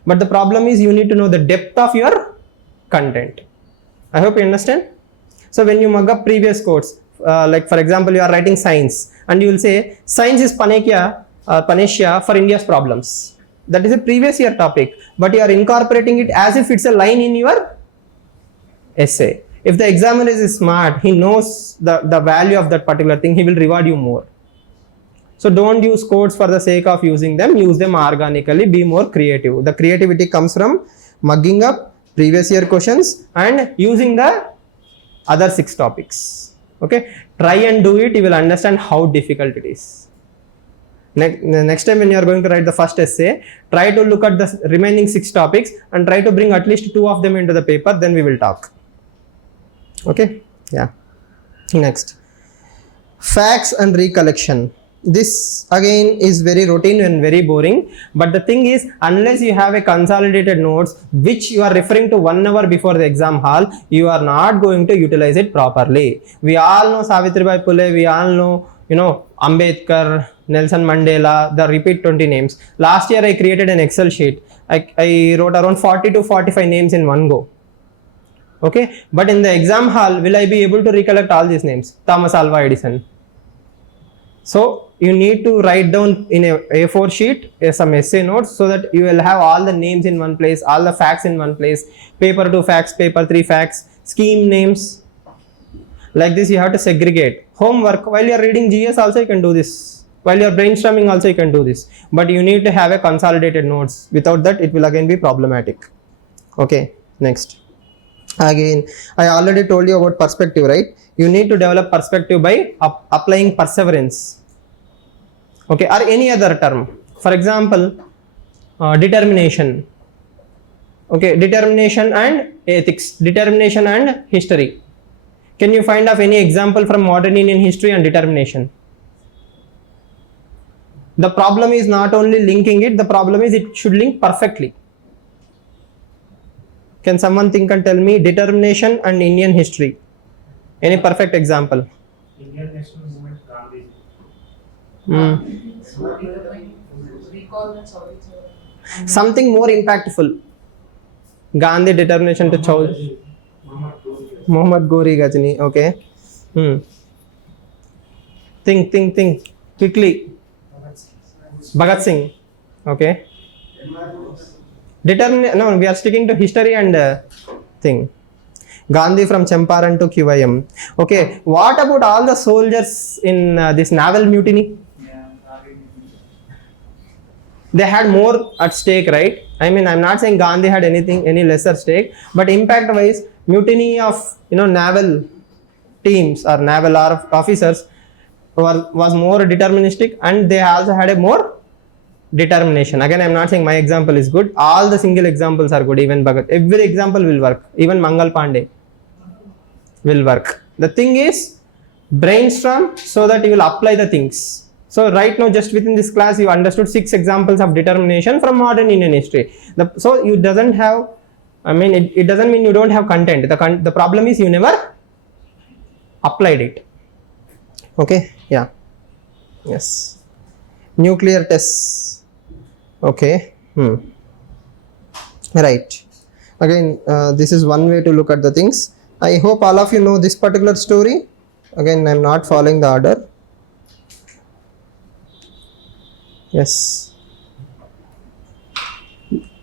But the problem is you need to know the depth of your content. I hope you understand. So when you mug up previous quotes, like for example, you are writing science and you will say, science is panacea for India's problems. That is a previous year topic, but you are incorporating it as if it's a line in your essay. If the examiner is smart, he knows the value of that particular thing, he will reward you more. So don't use quotes for the sake of using them, use them organically, be more creative. The creativity comes from mugging up previous year questions and using the other 6 topics. Okay, try and do it, you will understand how difficult it is. Next time when you are going to write the first essay, try to look at the remaining 6 topics and try to bring at least 2 of them into the paper, then we will talk. Okay, yeah. Next, facts and recollection. This again is very routine and very boring, but the thing is, unless you have a consolidated notes which you are referring to 1 hour before the exam hall, you are not going to utilize it properly. We all know Savitribai Phule, we all know, you know, Ambedkar, Nelson Mandela, the repeat 20 names. Last year I created an Excel sheet. I wrote around 40 to 45 names in one go. Okay, but in the exam hall, will I be able to recollect all these names? Thomas Alva Edison. So you need to write down in a A4 sheet some essay notes, so that you will have all the names in one place, all the facts in one place, paper 2 facts, paper 3 facts, scheme names. Like this you have to segregate. Homework, while you are reading GS also you can do this. While you are brainstorming also you can do this. But you need to have a consolidated notes. Without that it will again be problematic. Okay, next. Again, I already told you about perspective, right? You need to develop perspective by applying perseverance. Okay, or any other term. For example, determination. Okay, determination and ethics, determination and history. Can you find of any example from modern Indian history and determination? The problem is not only linking it, the problem is it should link perfectly. Can someone think and tell me determination and Indian history? Any perfect example? Indian national movement, Gandhi. Recall that sorry. Something more impactful. Gandhi determination to choose. Muhammad Gori Ghazni. Okay. Think quickly. Bhagat Singh. Okay. No, we are sticking to history and thing. Gandhi from Champaran to QIM. Okay, what about all the soldiers in this naval mutiny? They had more at stake, right? I mean, I'm not saying Gandhi had any lesser stake, but impact wise, mutiny of, you know, naval teams or naval officers was more deterministic, and they also had a more determination. Again, I'm not saying my example is good. All the single examples are good. Even Bhagat, every example will work. Even Mangal Pandey will work. The thing is, brainstorm so that you will apply the things. So right now, just within this class, you understood 6 examples of determination from modern Indian history. So you doesn't have, I mean, it doesn't mean you don't have content. The problem is you never applied it. Okay, yeah, yes. Nuclear tests. Okay, right. Again, this is one way to look at the things. I hope all of you know this particular story. Again, I'm not following the order. Yes.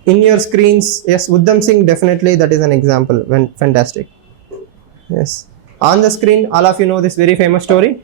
In your screens, yes, Uddham Singh, definitely that is an example. Fantastic. Yes. On the screen, all of you know this very famous story.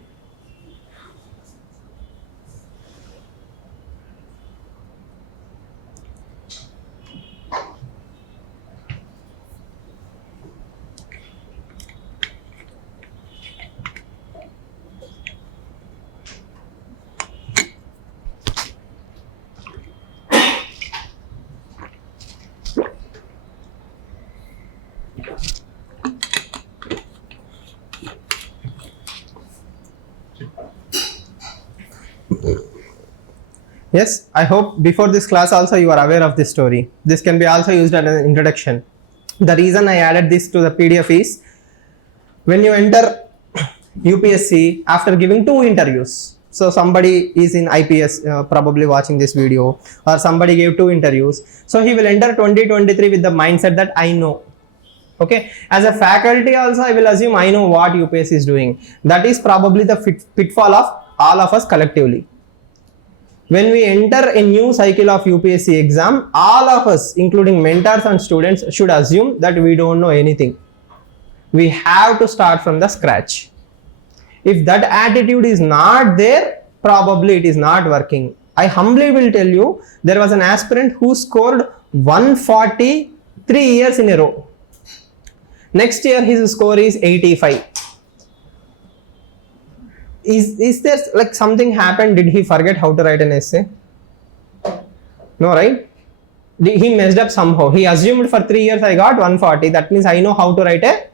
Yes, I hope before this class also you are aware of this story. This can be also used as an introduction. The reason I added this to the PDF is, when you enter UPSC after giving 2 interviews, so somebody is in IPS probably watching this video, or somebody gave 2 interviews, so he will enter 2023 with the mindset that I know. Okay, as a faculty also I will assume I know what UPSC is doing. That is probably the pitfall of all of us collectively. When we enter a new cycle of UPSC exam, all of us, including mentors and students, should assume that we don't know anything. We have to start from the scratch. If that attitude is not there, probably it is not working. I humbly will tell you, there was an aspirant who scored 140 3 years in a row. Next year his score is 85. Is there like something happened? Did he forget how to write an essay? No, right? He messed up somehow. He assumed for 3 years I got 140. That means I know how to write a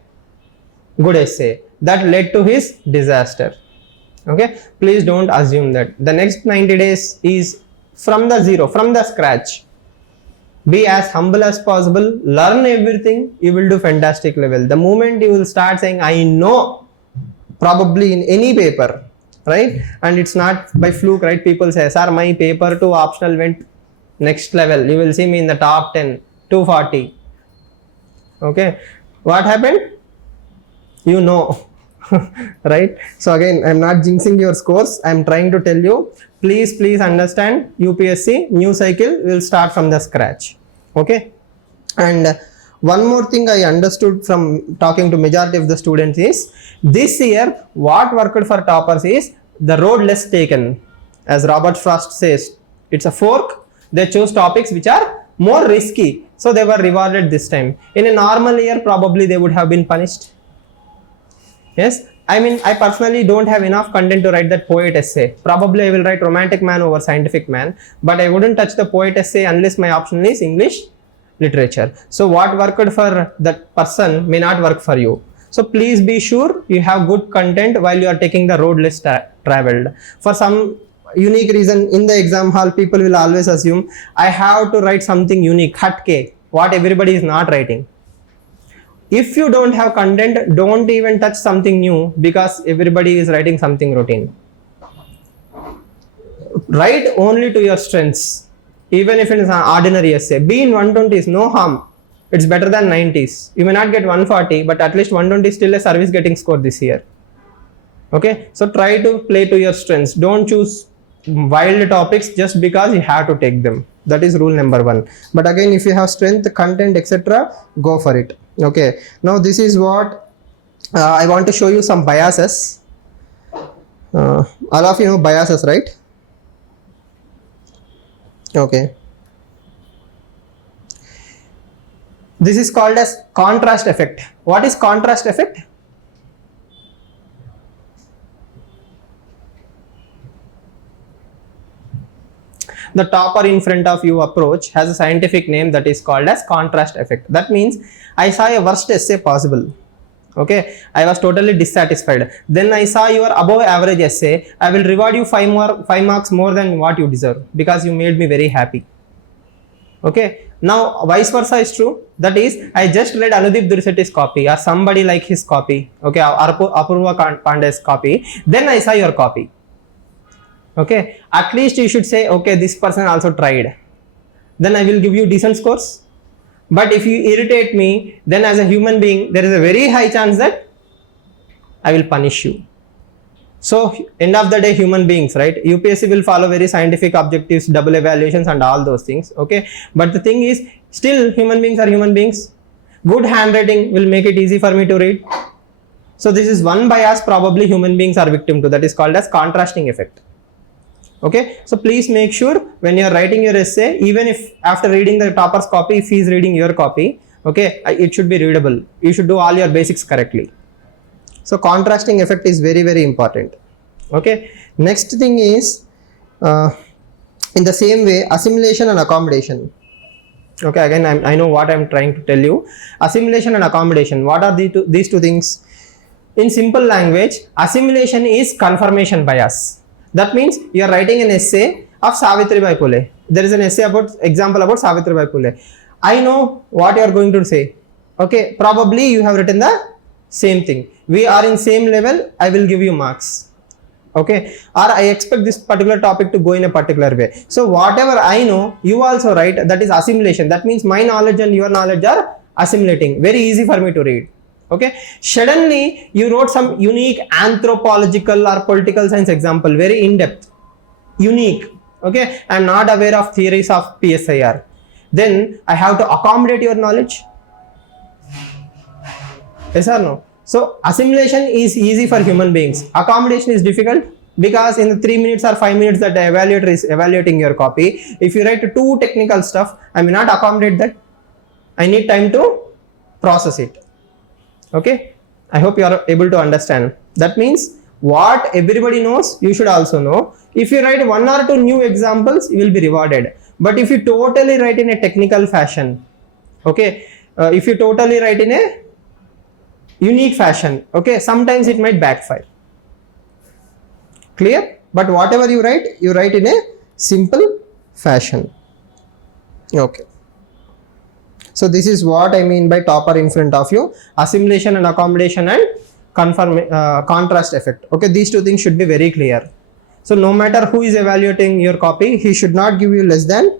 good essay. That led to his disaster. Okay, please don't assume that. The next 90 days is from the zero, from the scratch. Be as humble as possible, learn everything, you will do fantastic level. The moment you will start saying I know, probably in any paper, right? And it's not by fluke, right? People say, sir, my paper to optional went next level. You will see me in the top 10, 240. Okay, what happened? You know. Right? So again, I'm not jinxing your scores. I'm trying to tell you, please understand, UPSC new cycle will start from the scratch. Okay, and one more thing I understood from talking to majority of the students is this year what worked for toppers is the road less taken. As Robert Frost says, it's a fork. They chose topics which are more risky, so they were rewarded this time. In a normal year probably they would have been punished. Yes, I mean, I personally don't have enough content to write that poet essay. Probably I will write romantic man over scientific man, but I wouldn't touch the poet essay unless my option is English literature. So what worked for that person may not work for you. So please be sure you have good content while you are taking the road less traveled. For some unique reason in the exam hall, people will always assume I have to write something unique, hatke, what everybody is not writing. If you don't have content, don't even touch something new because everybody is writing something routine. Write only to your strengths. Even if it is an ordinary essay, be in 120s, no harm. It's better than 90s. You may not get 140, but at least 120 is still a service getting score this year. Okay, so try to play to your strengths. Don't choose wild topics just because you have to take them. That is rule number 1. But again, if you have strength, content, etc., go for it. Okay, now this is what I want to show you some biases. All of you know biases, right? Okay. This is called as contrast effect. What is contrast effect? The topper in front of you approach has a scientific name that is called as contrast effect. That means I saw a worst essay possible. Okay, I was totally dissatisfied. Then I saw your above average essay. I will reward you 5 marks more than what you deserve because you made me very happy. Okay, now vice versa is true. That is, I just read Anudip Dursetti's copy or somebody like his copy. Okay, Apurva Pandey's copy. Then I saw your copy. Okay, at least you should say, okay, this person also tried. Then I will give you decent scores. But if you irritate me, then as a human being, there is a very high chance that I will punish you. So, end of the day, human beings, right? UPSC will follow very scientific objectives, double evaluations and all those things. Okay, but the thing is, still human beings are human beings. Good handwriting will make it easy for me to read. So, this is one bias probably human beings are victim to. That is called as contrasting effect. Okay, so please make sure when you are writing your essay, even if after reading the topper's copy, if he is reading your copy, okay, it should be readable. You should do all your basics correctly. So contrasting effect is very, very important. Okay, next thing is in the same way, assimilation and accommodation. Okay, again, I know what I'm trying to tell you. Assimilation and accommodation. What are these two things? In simple language, assimilation is confirmation bias. That means you are writing an essay of Savitribai Phule. There is an essay example about Savitribai Phule. I know what you are going to say. Okay, probably you have written the same thing. We are in same level, I will give you marks. Okay, or I expect this particular topic to go in a particular way. So whatever I know, you also write, that is assimilation. That means my knowledge and your knowledge are assimilating. Very easy for me to read. Okay, suddenly you wrote some unique anthropological or political science example, very in-depth, unique. Okay, I am not aware of theories of PSIR. Then I have to accommodate your knowledge. Yes or no? So assimilation is easy for human beings. Accommodation is difficult because in the 3 minutes or 5 minutes that the evaluator is evaluating your copy, if you write too technical stuff, I may not accommodate that. I need time to process it. Okay, I hope you are able to understand. That means what everybody knows, you should also know. If you write one or two new examples, you will be rewarded. But if you totally write in a technical fashion, okay, if you totally write in a unique fashion, okay, sometimes it might backfire. Clear? But whatever you write in a simple fashion. Okay. So this is what I mean by topper in front of you: assimilation and accommodation and contrast effect. Okay, these two things should be very clear. So no matter who is evaluating your copy, he should not give you less than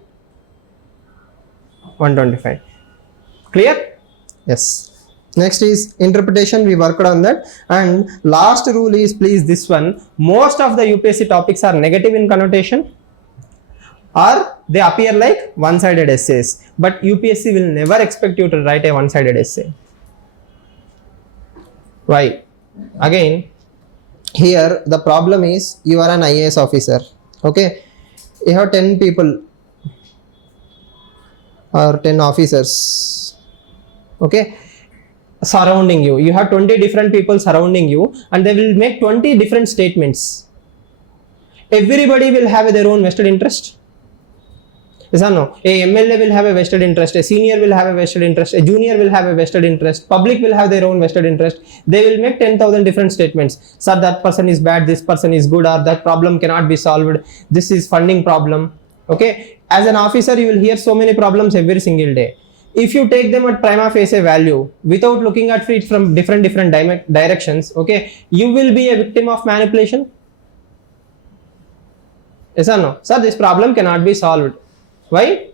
125. Clear? Yes. Next is interpretation. We worked on that. And last rule is, please, this one: most of the UPSC topics are negative in connotation, or they appear like one-sided essays. But UPSC will never expect you to write a one-sided essay. Why? Again, here the problem is, you are an IAS officer. Okay, you have 10 people or 10 officers. Okay, surrounding you. You have 20 different people surrounding you, and they will make 20 different statements. Everybody will have their own vested interest. Yes or no? A MLA will have a vested interest, a senior will have a vested interest, a junior will have a vested interest, public will have their own vested interest. They will make 10,000 different statements. Sir, that person is bad, this person is good, or that problem cannot be solved, this is funding problem. Okay, as an officer, you will hear so many problems every single day. If you take them at prima facie value without looking at it from different directions, okay, you will be a victim of manipulation. Yes or no? Sir, this problem cannot be solved. Why?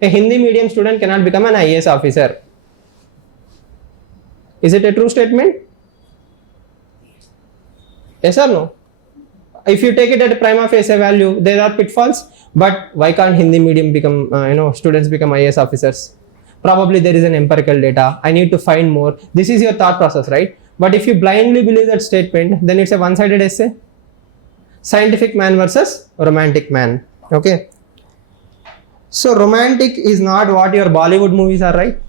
A Hindi medium student cannot become an IAS officer. Is it a true statement? Yes or no? If you take it at a prima facie value, there are pitfalls. But why can't Hindi medium become, students become IAS officers? Probably there is an empirical data. I need to find more. This is your thought process, right? But if you blindly believe that statement, then it's a one-sided essay. Scientific man versus romantic man. Okay. So romantic is not what your Bollywood movies are, right?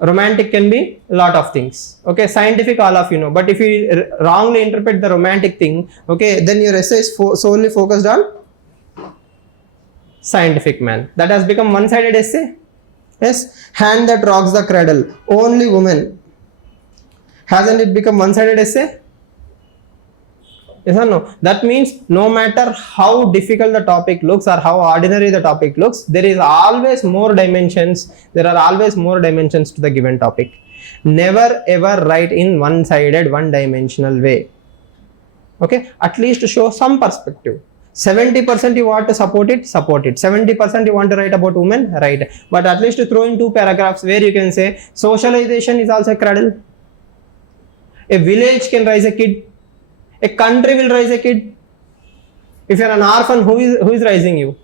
Romantic can be a lot of things. Okay, scientific, all of you know. But if you wrongly interpret the romantic thing, okay, then your essay is solely focused on scientific man. That has become one-sided essay. Yes, hand that rocks the cradle, only woman. Hasn't it become one-sided essay? Yes or no? That means no matter how difficult the topic looks or how ordinary the topic looks, there is always more dimensions. There are always more dimensions to the given topic. Never ever write in one-sided, one-dimensional way. Okay, at least show some perspective. 70% you want to support it, 70% you want to write about women, write. But at least throw in 2 paragraphs where you can say socialization is also a cradle. A village can raise a kid. A country will raise a kid. If you are an orphan, who is raising you?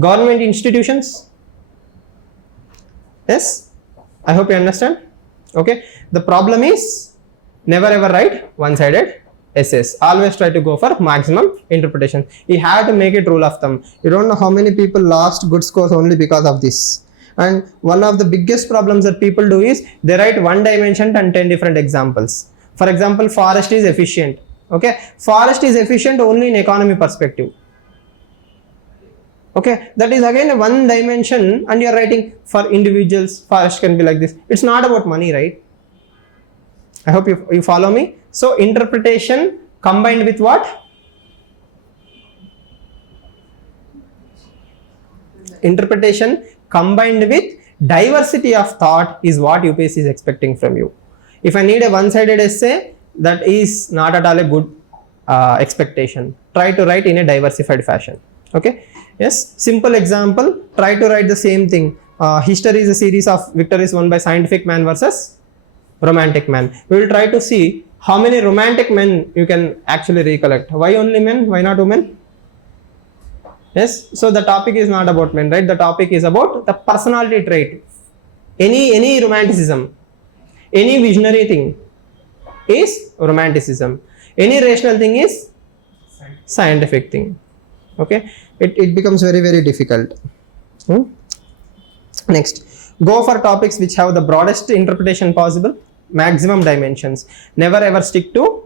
Government institutions? Yes? I hope you understand. Okay. The problem is, never ever write one-sided essays. Always try to go for maximum interpretation. You have to make it rule of thumb. You don't know how many people lost good scores only because of this. And one of the biggest problems that people do is, they write one dimension and 10 different examples. For example, forest is efficient. Okay, forest is efficient only in economy perspective. Okay, that is again a one dimension, and you are writing for individuals, forest can be like this. It's not about money, right? I hope you follow me. So interpretation combined with what? Interpretation combined with diversity of thought is what UPSC is expecting from you. If I need a one-sided essay, that is not at all a good expectation. Try to write in a diversified fashion. Okay. Yes. Simple example. Try to write the same thing. History is a series of victories won by scientific man versus romantic man. We will try to see how many romantic men you can actually recollect. Why only men? Why not women? Yes. So the topic is not about men, right? The topic is about the personality trait. Any romanticism. Any visionary thing is romanticism. Any rational thing is scientific thing. Okay, it becomes very, very difficult. Next, Go for topics which have the broadest interpretation possible, maximum dimensions. Never ever stick to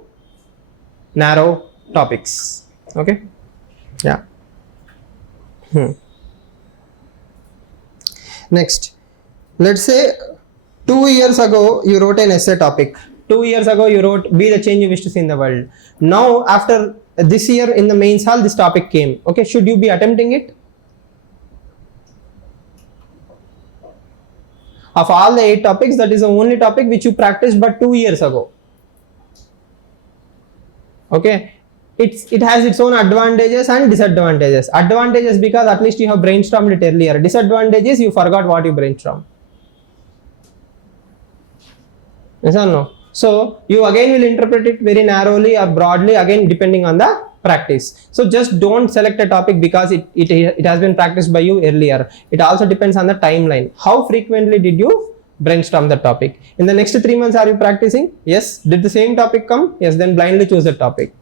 narrow topics. Okay? Yeah. Next, let's say 2 years ago you wrote an essay topic. 2 years ago you wrote be the change you wish to see in the world. Now after this year in the mains hall this topic came. Okay, should you be attempting it? Of all the 8 topics, that is the only topic which you practiced but 2 years ago. Okay, it has its own advantages and disadvantages. Advantages because at least you have brainstormed it earlier. Disadvantages, you forgot what you brainstormed. Yes or no? So you again will interpret it very narrowly or broadly, again depending on the practice. So just don't select a topic because it has been practiced by you earlier. It also depends on the timeline. How frequently did you brainstorm the topic? In the next 3 months are you practicing? Yes. Did the same topic come? Yes. Then blindly choose the topic.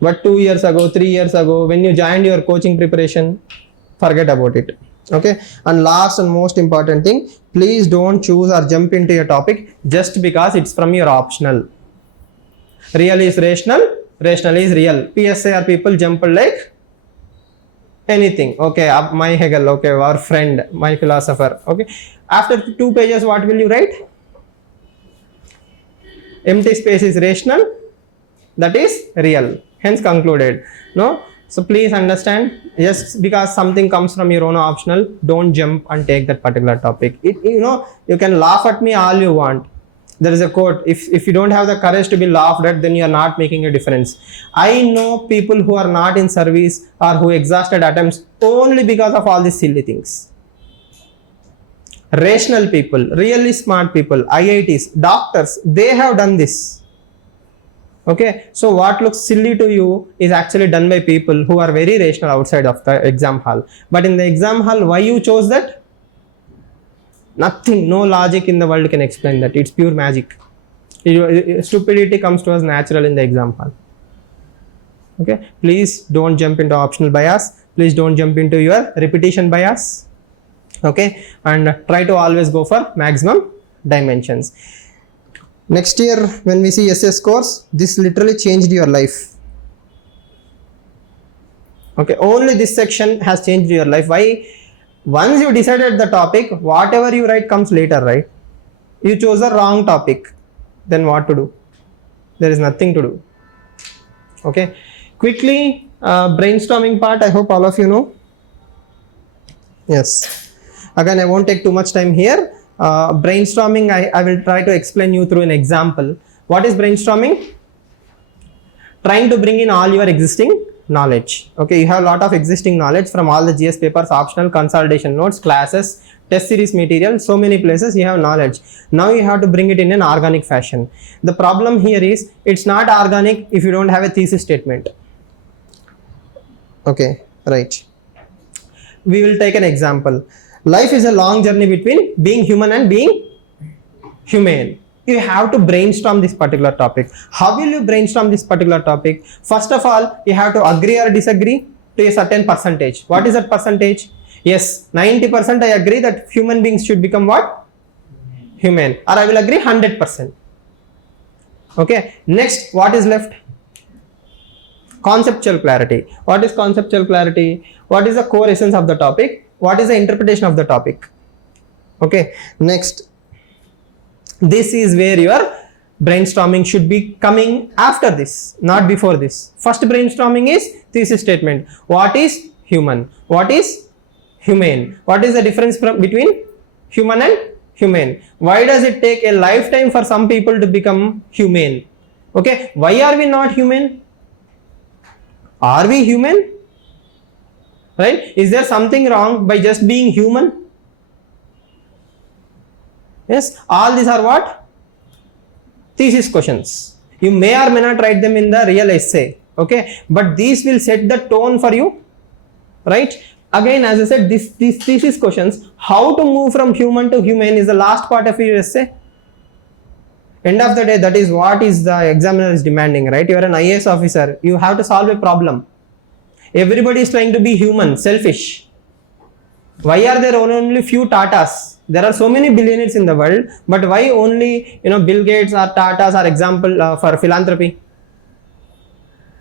But 2 years ago, 3 years ago, when you joined your coaching preparation, forget about it. Okay. And last and most important thing, please don't choose or jump into a topic just because it's from your optional. Real is rational, rational is real. PSA or people jump like anything. Okay, my Hegel, okay, our friend, my philosopher. Okay, after 2 pages, what will you write? Empty space is rational, that is real. Hence concluded. No, so please understand. Yes, because something comes from your own optional, don't jump and take that particular topic. You can laugh at me all you want. There is a quote, if you don't have the courage to be laughed at, then you are not making a difference. I know people who are not in service or who exhausted attempts only because of all these silly things. Rational people, really smart people, IITs, doctors, they have done this. Okay, so what looks silly to you is actually done by people who are very rational outside of the exam hall. But in the exam hall, why you chose that? Nothing, no logic in the world can explain that. It's pure magic. Stupidity comes to us natural in the exam hall. Okay, please don't jump into optional bias. Please don't jump into your repetition bias. Okay, and try to always go for maximum dimensions. Next year, when we see SS scores, this literally changed your life. Okay, only this section has changed your life. Why? Once you decided the topic, whatever you write comes later, right? You chose the wrong topic, then what to do? There is nothing to do. Okay, quickly, brainstorming part, I hope all of you know. Yes, again I won't take too much time here. Brainstorming, I will try to explain you through an example. What is brainstorming? Trying to bring in all your existing knowledge. Okay, you have a lot of existing knowledge from all the GS papers, optional, consolidation notes, classes, test series material, so many places you have knowledge. Now you have to bring it in an organic fashion. The problem here is it's not organic if you don't have a thesis statement. Okay, right. We will take an example. Life is a long journey between being human and being humane. You have to brainstorm this particular topic. How will you brainstorm this particular topic? First of all, you have to agree or disagree to a certain percentage. What is that percentage? Yes, 90% I agree that human beings should become what? Humane. Or I will agree 100%. Okay, next, what is left? Conceptual clarity. What is conceptual clarity? What is the core essence of the topic? What is the interpretation of the topic? Okay, next. This is where your brainstorming should be coming after this, not before this. First brainstorming is thesis statement. What is human? What is humane? What is the difference between human and humane? Why does it take a lifetime for some people to become humane? Okay, why are we not human? Are we human? Right? Is there something wrong by just being human? Yes, all these are what? Thesis questions. You may or may not write them in the real essay. Okay, but these will set the tone for you. Right? Again, as I said, these thesis questions, how to move from human to humane is the last part of your essay. End of the day, that is what is the examiner is demanding, right? You are an IAS officer. You have to solve a problem. Everybody is trying to be human, selfish. Why are there only few Tatas? There are so many billionaires in the world, but why only Bill Gates or Tatas are example for philanthropy?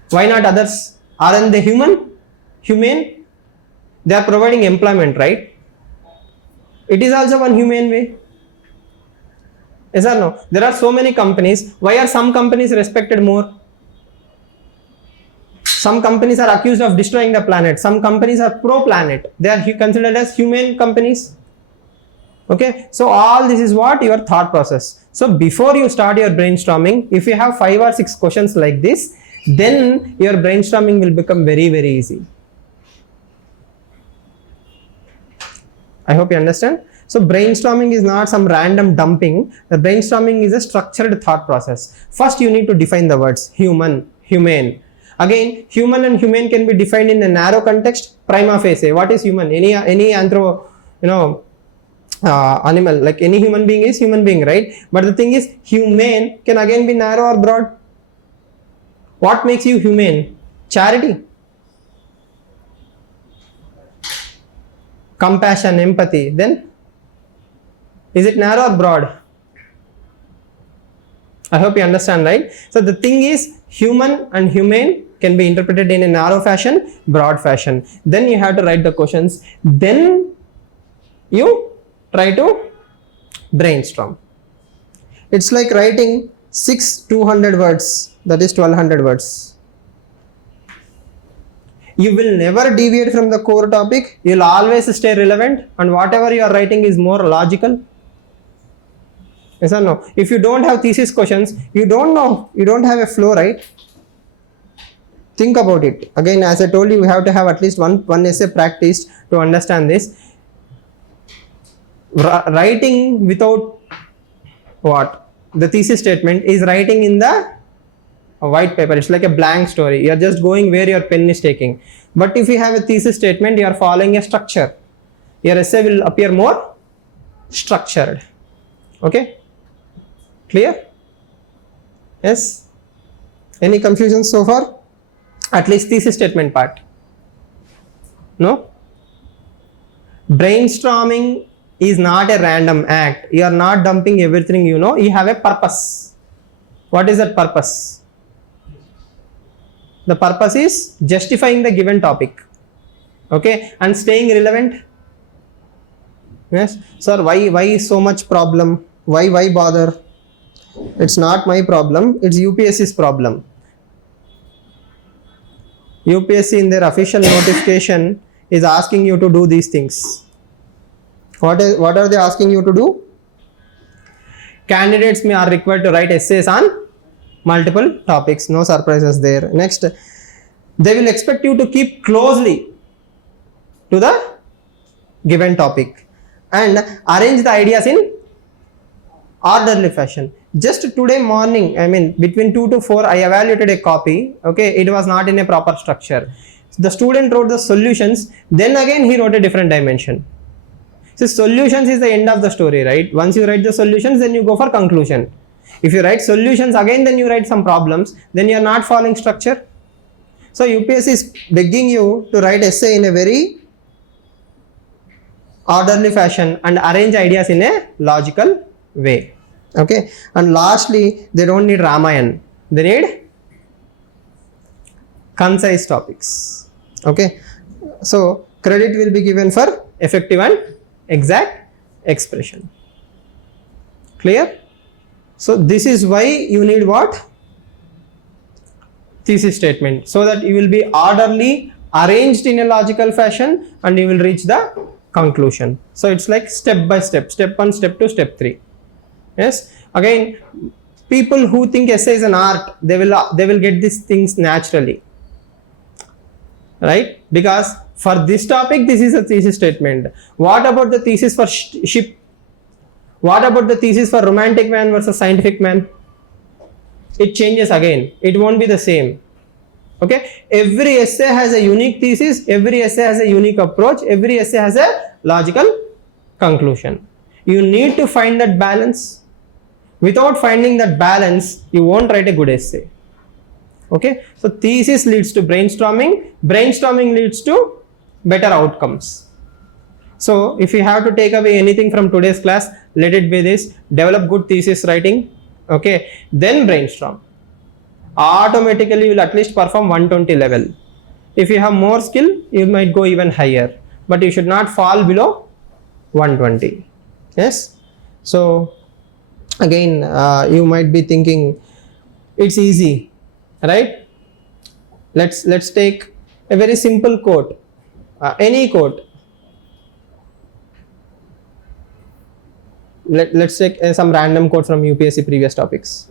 Why not others? Aren't they humane? They are providing employment, right? It is also one humane way. Yes or no? There are so many companies. Why are some companies respected more? Some companies are accused of destroying the planet. Some companies are pro-planet. They are considered as humane companies. Okay, so all this is what your thought process. So before you start your brainstorming, if you have 5 or 6 questions like this, then your brainstorming will become very, very easy. I hope you understand. So brainstorming is not some random dumping. The brainstorming is a structured thought process. First you need to define the words human, humane. Again, human and humane can be defined in a narrow context. Prima facie, what is human? Any animal, like any human being is human being, right? But the thing is, humane can again be narrow or broad. What makes you humane? Charity, compassion, empathy. Then is it narrow or broad? I hope you understand, right? So the thing is, human and humane can be interpreted in a narrow fashion, broad fashion. Then you have to write the questions. Then you try to brainstorm. It's like writing 6 200 words, that is 1200 words. You will never deviate from the core topic. You will always stay relevant, and whatever you are writing is more logical. Yes or no? If you don't have thesis questions, you don't know, you don't have a flow, right? Think about it. Again, as I told you, we have to have at least one essay practiced to understand this. Writing without what? The thesis statement is writing in the white paper. It's like a blank story. You are just going where your pen is taking. But if you have a thesis statement, you are following a structure. Your essay will appear more structured. Okay? Clear? Yes? Any confusion so far? At least thesis statement part. No? Brainstorming is not a random act. You are not dumping everything you know. You have a purpose. What is that purpose? The purpose is justifying the given topic. Okay? And staying relevant. Yes? Sir, why so much problem? Why bother? It's not my problem. It's UPSC's problem. UPSC in their official notification is asking you to do these things. What are they asking you to do? Candidates are required to write essays on multiple topics. No surprises there. Next, they will expect you to keep closely to the given topic and arrange the ideas in orderly fashion. Just today morning, between 2 to 4, I evaluated a copy. Okay, it was not in a proper structure. The student wrote the solutions, then again he wrote a different dimension. So solutions is the end of the story, right? Once you write the solutions, then you go for conclusion. If you write solutions again, then you write some problems, then you are not following structure. So UPSC is begging you to write essay in a very orderly fashion and arrange ideas in a logical way. Okay, and lastly, they don't need Ramayana. They need concise topics. Okay, so credit will be given for effective and exact expression. Clear? So this is why you need what? Thesis statement, so that you will be orderly arranged in a logical fashion and you will reach the conclusion. So it's like step by step, step 1, step 2, step 3. Yes, again, people who think essay is an art, they will get these things naturally, right? Because for this topic, this is a thesis statement. What about the thesis for ship? What about the thesis for romantic man versus scientific man? It changes again. It won't be the same. Okay, every essay has a unique thesis, every essay has a unique approach, every essay has a logical conclusion. You need to find that balance. Without finding that balance, you won't write a good essay. Okay, so thesis leads to brainstorming, brainstorming leads to better outcomes. So if you have to take away anything from today's class, let it be this: develop good thesis writing, okay, then brainstorm. Automatically you will at least perform 120 level. If you have more skill, you might go even higher, but you should not fall below 120. Yes. So again, you might be thinking it's easy, right? Let's take a very simple quote, any quote. Let's take some random quote from UPSC previous topics.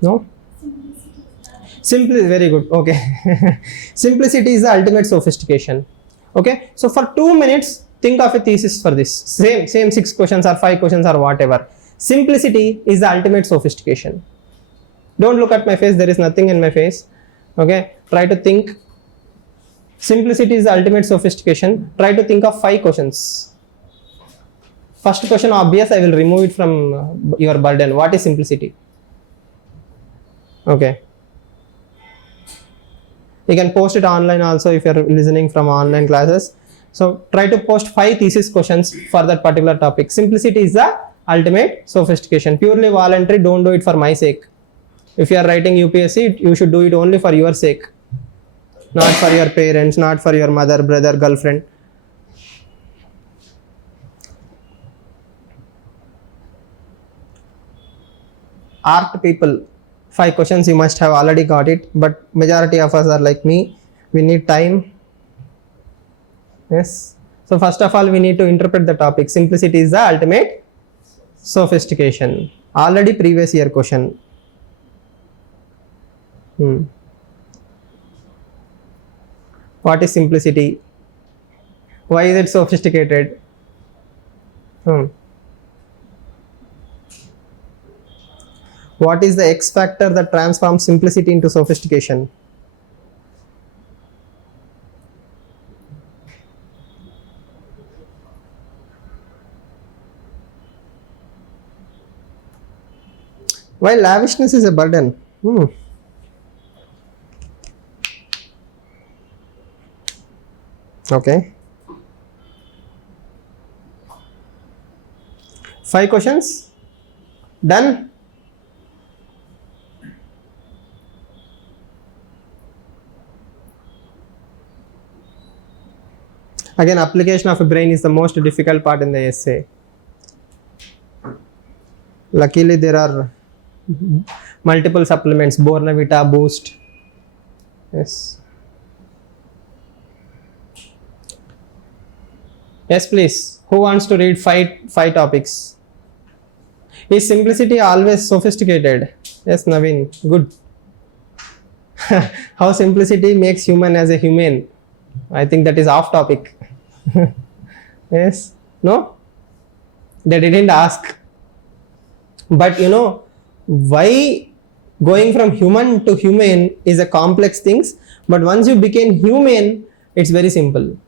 No? Simply, very good. Okay. Simplicity is the ultimate sophistication. Okay. So for 2 minutes, think of a thesis for this. Same 6 questions or 5 questions or whatever. Simplicity is the ultimate sophistication. Don't look at my face. There is nothing in my face. Okay. Try to think. Simplicity is the ultimate sophistication. Try to think of 5 questions. First question obvious. I will remove it from your burden. What is simplicity? Okay. You can post it online also if you are listening from online classes. So try to post 5 thesis questions for that particular topic. Simplicity is the ultimate sophistication. Purely voluntary, don't do it for my sake. If you are writing UPSC, you should do it only for your sake. Not for your parents, not for your mother, brother, girlfriend. Art people. 5 questions you must have already got it, but majority of us are like me, we need time. Yes. So first of all, we need to interpret the topic. Simplicity is the ultimate sophistication. Already previous year question. What is simplicity? Why is it sophisticated? What is the X factor that transforms simplicity into sophistication? Why lavishness is a burden? Okay. 5 questions. Done. Again, application of a brain is the most difficult part in the essay. Luckily, there are multiple supplements, Bornavita, Boost. Yes. Yes, please. Who wants to read five topics? Is simplicity always sophisticated? Yes, Naveen. Good. How simplicity makes human as a human? I think that is off topic. Yes? No? They didn't ask. But you know, why going from human to human is a complex thing, but once you became human, it's very simple.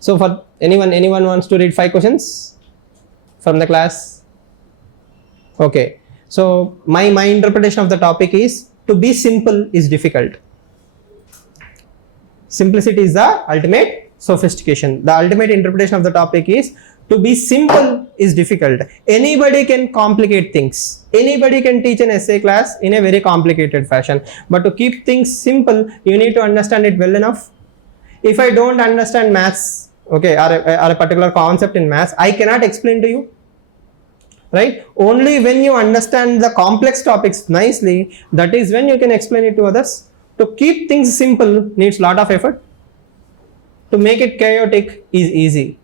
So for anyone wants to read 5 questions from the class? Okay. So my interpretation of the topic is, to be simple is difficult. Simplicity is the ultimate sophistication. The ultimate interpretation of the topic is, to be simple is difficult. Anybody can complicate things. Anybody can teach an essay class in a very complicated fashion. But to keep things simple, you need to understand it well enough. If I don't understand maths, okay, or a particular concept in maths, I cannot explain to you. Right? Only when you understand the complex topics nicely, that is when you can explain it to others. To keep things simple needs lot of effort. To make it chaotic is easy.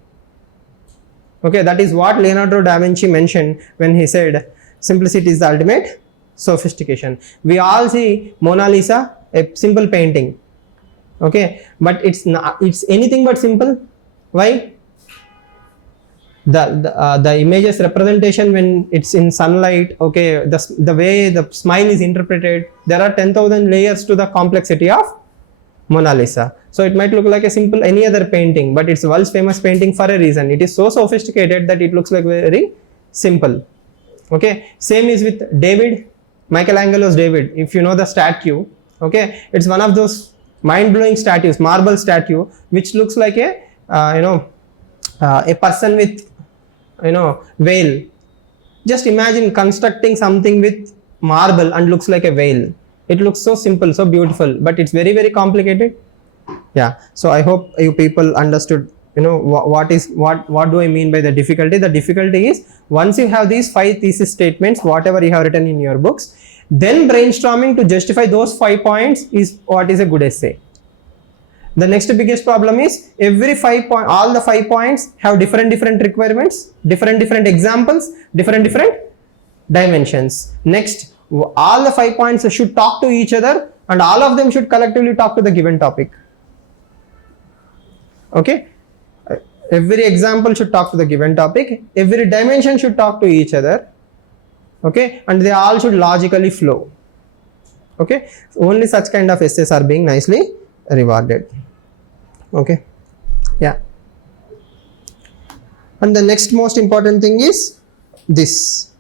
Okay, that is what Leonardo da Vinci mentioned when he said, simplicity is the ultimate sophistication. We all see Mona Lisa, a simple painting. Okay, but it's anything but simple. Why? The image's representation when it's in sunlight, okay, the way the smile is interpreted, there are 10,000 layers to the complexity of Mona Lisa. So it might look like a simple any other painting, but it's world's famous painting for a reason. It is so sophisticated that it looks like very simple. Okay, same is with David. Michelangelo's David, if you know the statue, okay, it's one of those mind-blowing statues, marble statue, which looks like a person with veil. Just imagine constructing something with marble and looks like a veil. It looks so simple, so beautiful, but it's very, very complicated. Yeah, so I hope you people understood what do I mean by the difficulty. The difficulty is, once you have these 5 thesis statements, whatever you have written in your books, then brainstorming to justify those 5 points is what is a good essay. The next biggest problem is all the 5 points have different requirements, different examples, different dimensions. Next, all the 5 points should talk to each other, and all of them should collectively talk to the given topic. Okay, every example should talk to the given topic, every dimension should talk to each other, okay, and they all should logically flow. Okay, only such kind of essays are being nicely rewarded. Okay, yeah. And the next most important thing is this: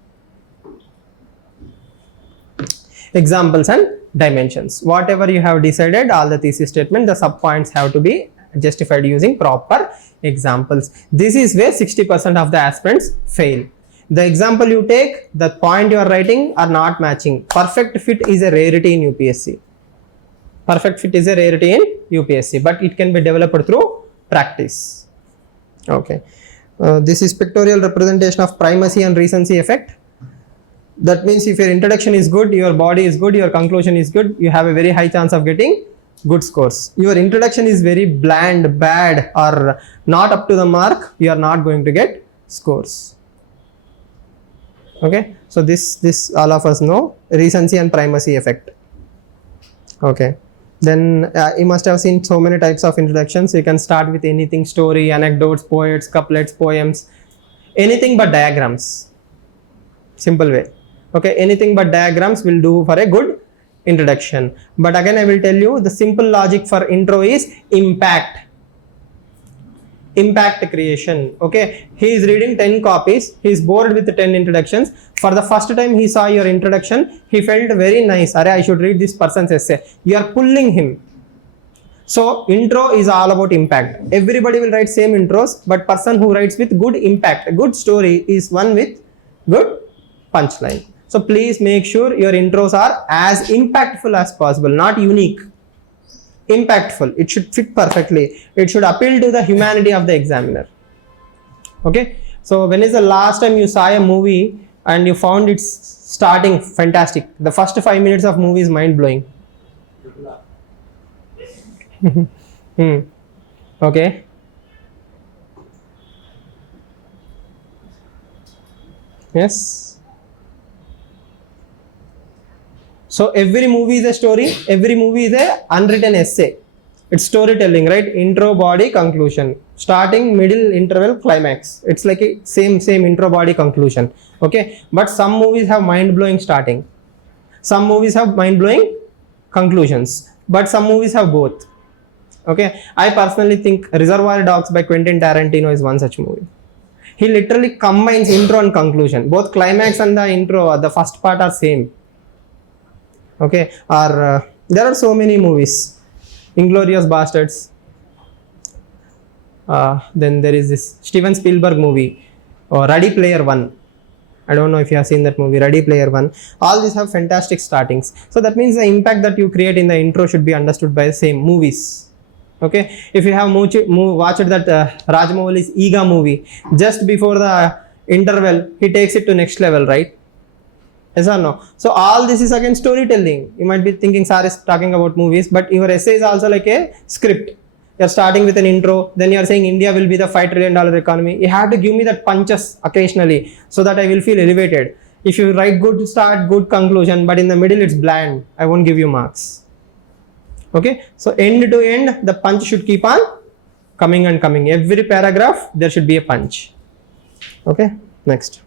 examples and dimensions. Whatever you have decided, all the thesis statement, the sub points have to be justified using proper examples. This is where 60% of the aspirants fail. The example you take, the point you are writing are not matching. Perfect fit is a rarity in UPSC. Perfect fit is a rarity in UPSC, but it can be developed through practice. Okay, this is pictorial representation of primacy and recency effect. That means if your introduction is good, your body is good, your conclusion is good, you have a very high chance of getting good scores. Your introduction is very bland, bad, or not up to the mark, you are not going to get scores. Okay, so this all of us know, recency and primacy effect. Okay, then you must have seen so many types of introductions. You can start with anything: story, anecdotes, poets, couplets, poems, anything but diagrams. Simple way. Okay, anything but diagrams will do for a good introduction. But again, I will tell you, the simple logic for intro is impact creation. Okay, he is reading 10 copies, he is bored with 10 introductions. For the first time he saw your introduction, he felt very nice, I should read this person's essay. You are pulling him. So intro is all about impact. Everybody will write same intros, but person who writes with good impact, a good story, is one with good punchline. So please make sure your intros are as impactful as possible, not unique. Impactful. It should fit perfectly. It should appeal to the humanity of the examiner. Okay. So when is the last time you saw a movie and you found its starting fantastic? The first 5 minutes of movie is mind blowing. Okay. Yes. So every movie is a story, every movie is a unwritten essay. It's storytelling, right? Intro, body, conclusion. Starting, middle, interval, climax. It's like a same intro, body, conclusion. Okay, but some movies have mind-blowing starting. Some movies have mind-blowing conclusions, but some movies have both. Okay, I personally think Reservoir Dogs by Quentin Tarantino is one such movie. He literally combines intro and conclusion. Both climax and the intro, the first part are same. Okay, or there are so many movies. Inglourious Bastards. Then there is this Steven Spielberg movie, Ready Player One. I don't know if you have seen that movie, Ready Player One. All these have fantastic startings. So that means the impact that you create in the intro should be understood by the same movies. Okay, if you have watched that Rajamouli's Ega movie, just before the interval, he takes it to next level, right? Yes or no? So all this is again storytelling. You might be thinking Sir is talking about movies, but your essay is also like a script. You're starting with an intro, then you're saying India will be the $5 trillion economy. You have to give me that punches occasionally so that I will feel elevated. If you write good start, good conclusion, but in the middle it's bland, I won't give you marks. Okay, so end to end, the punch should keep on coming and coming. Every paragraph, there should be a punch. Okay, next.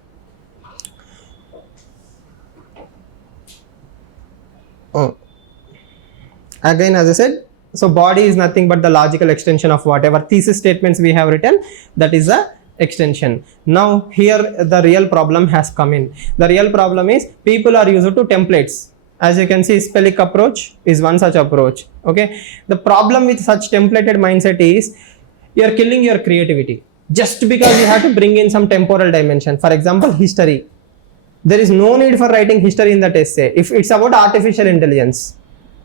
Again, as I said, so body is nothing but the logical extension of whatever thesis statements we have written. That is the extension. Now here the real problem has come in. The real problem is people are used to templates. As you can see, spelling approach is one such approach. Okay, the problem with such templated mindset is you are killing your creativity just because you have to bring in some temporal dimension. For example, history. There is no need for writing history in that essay if it's about artificial intelligence.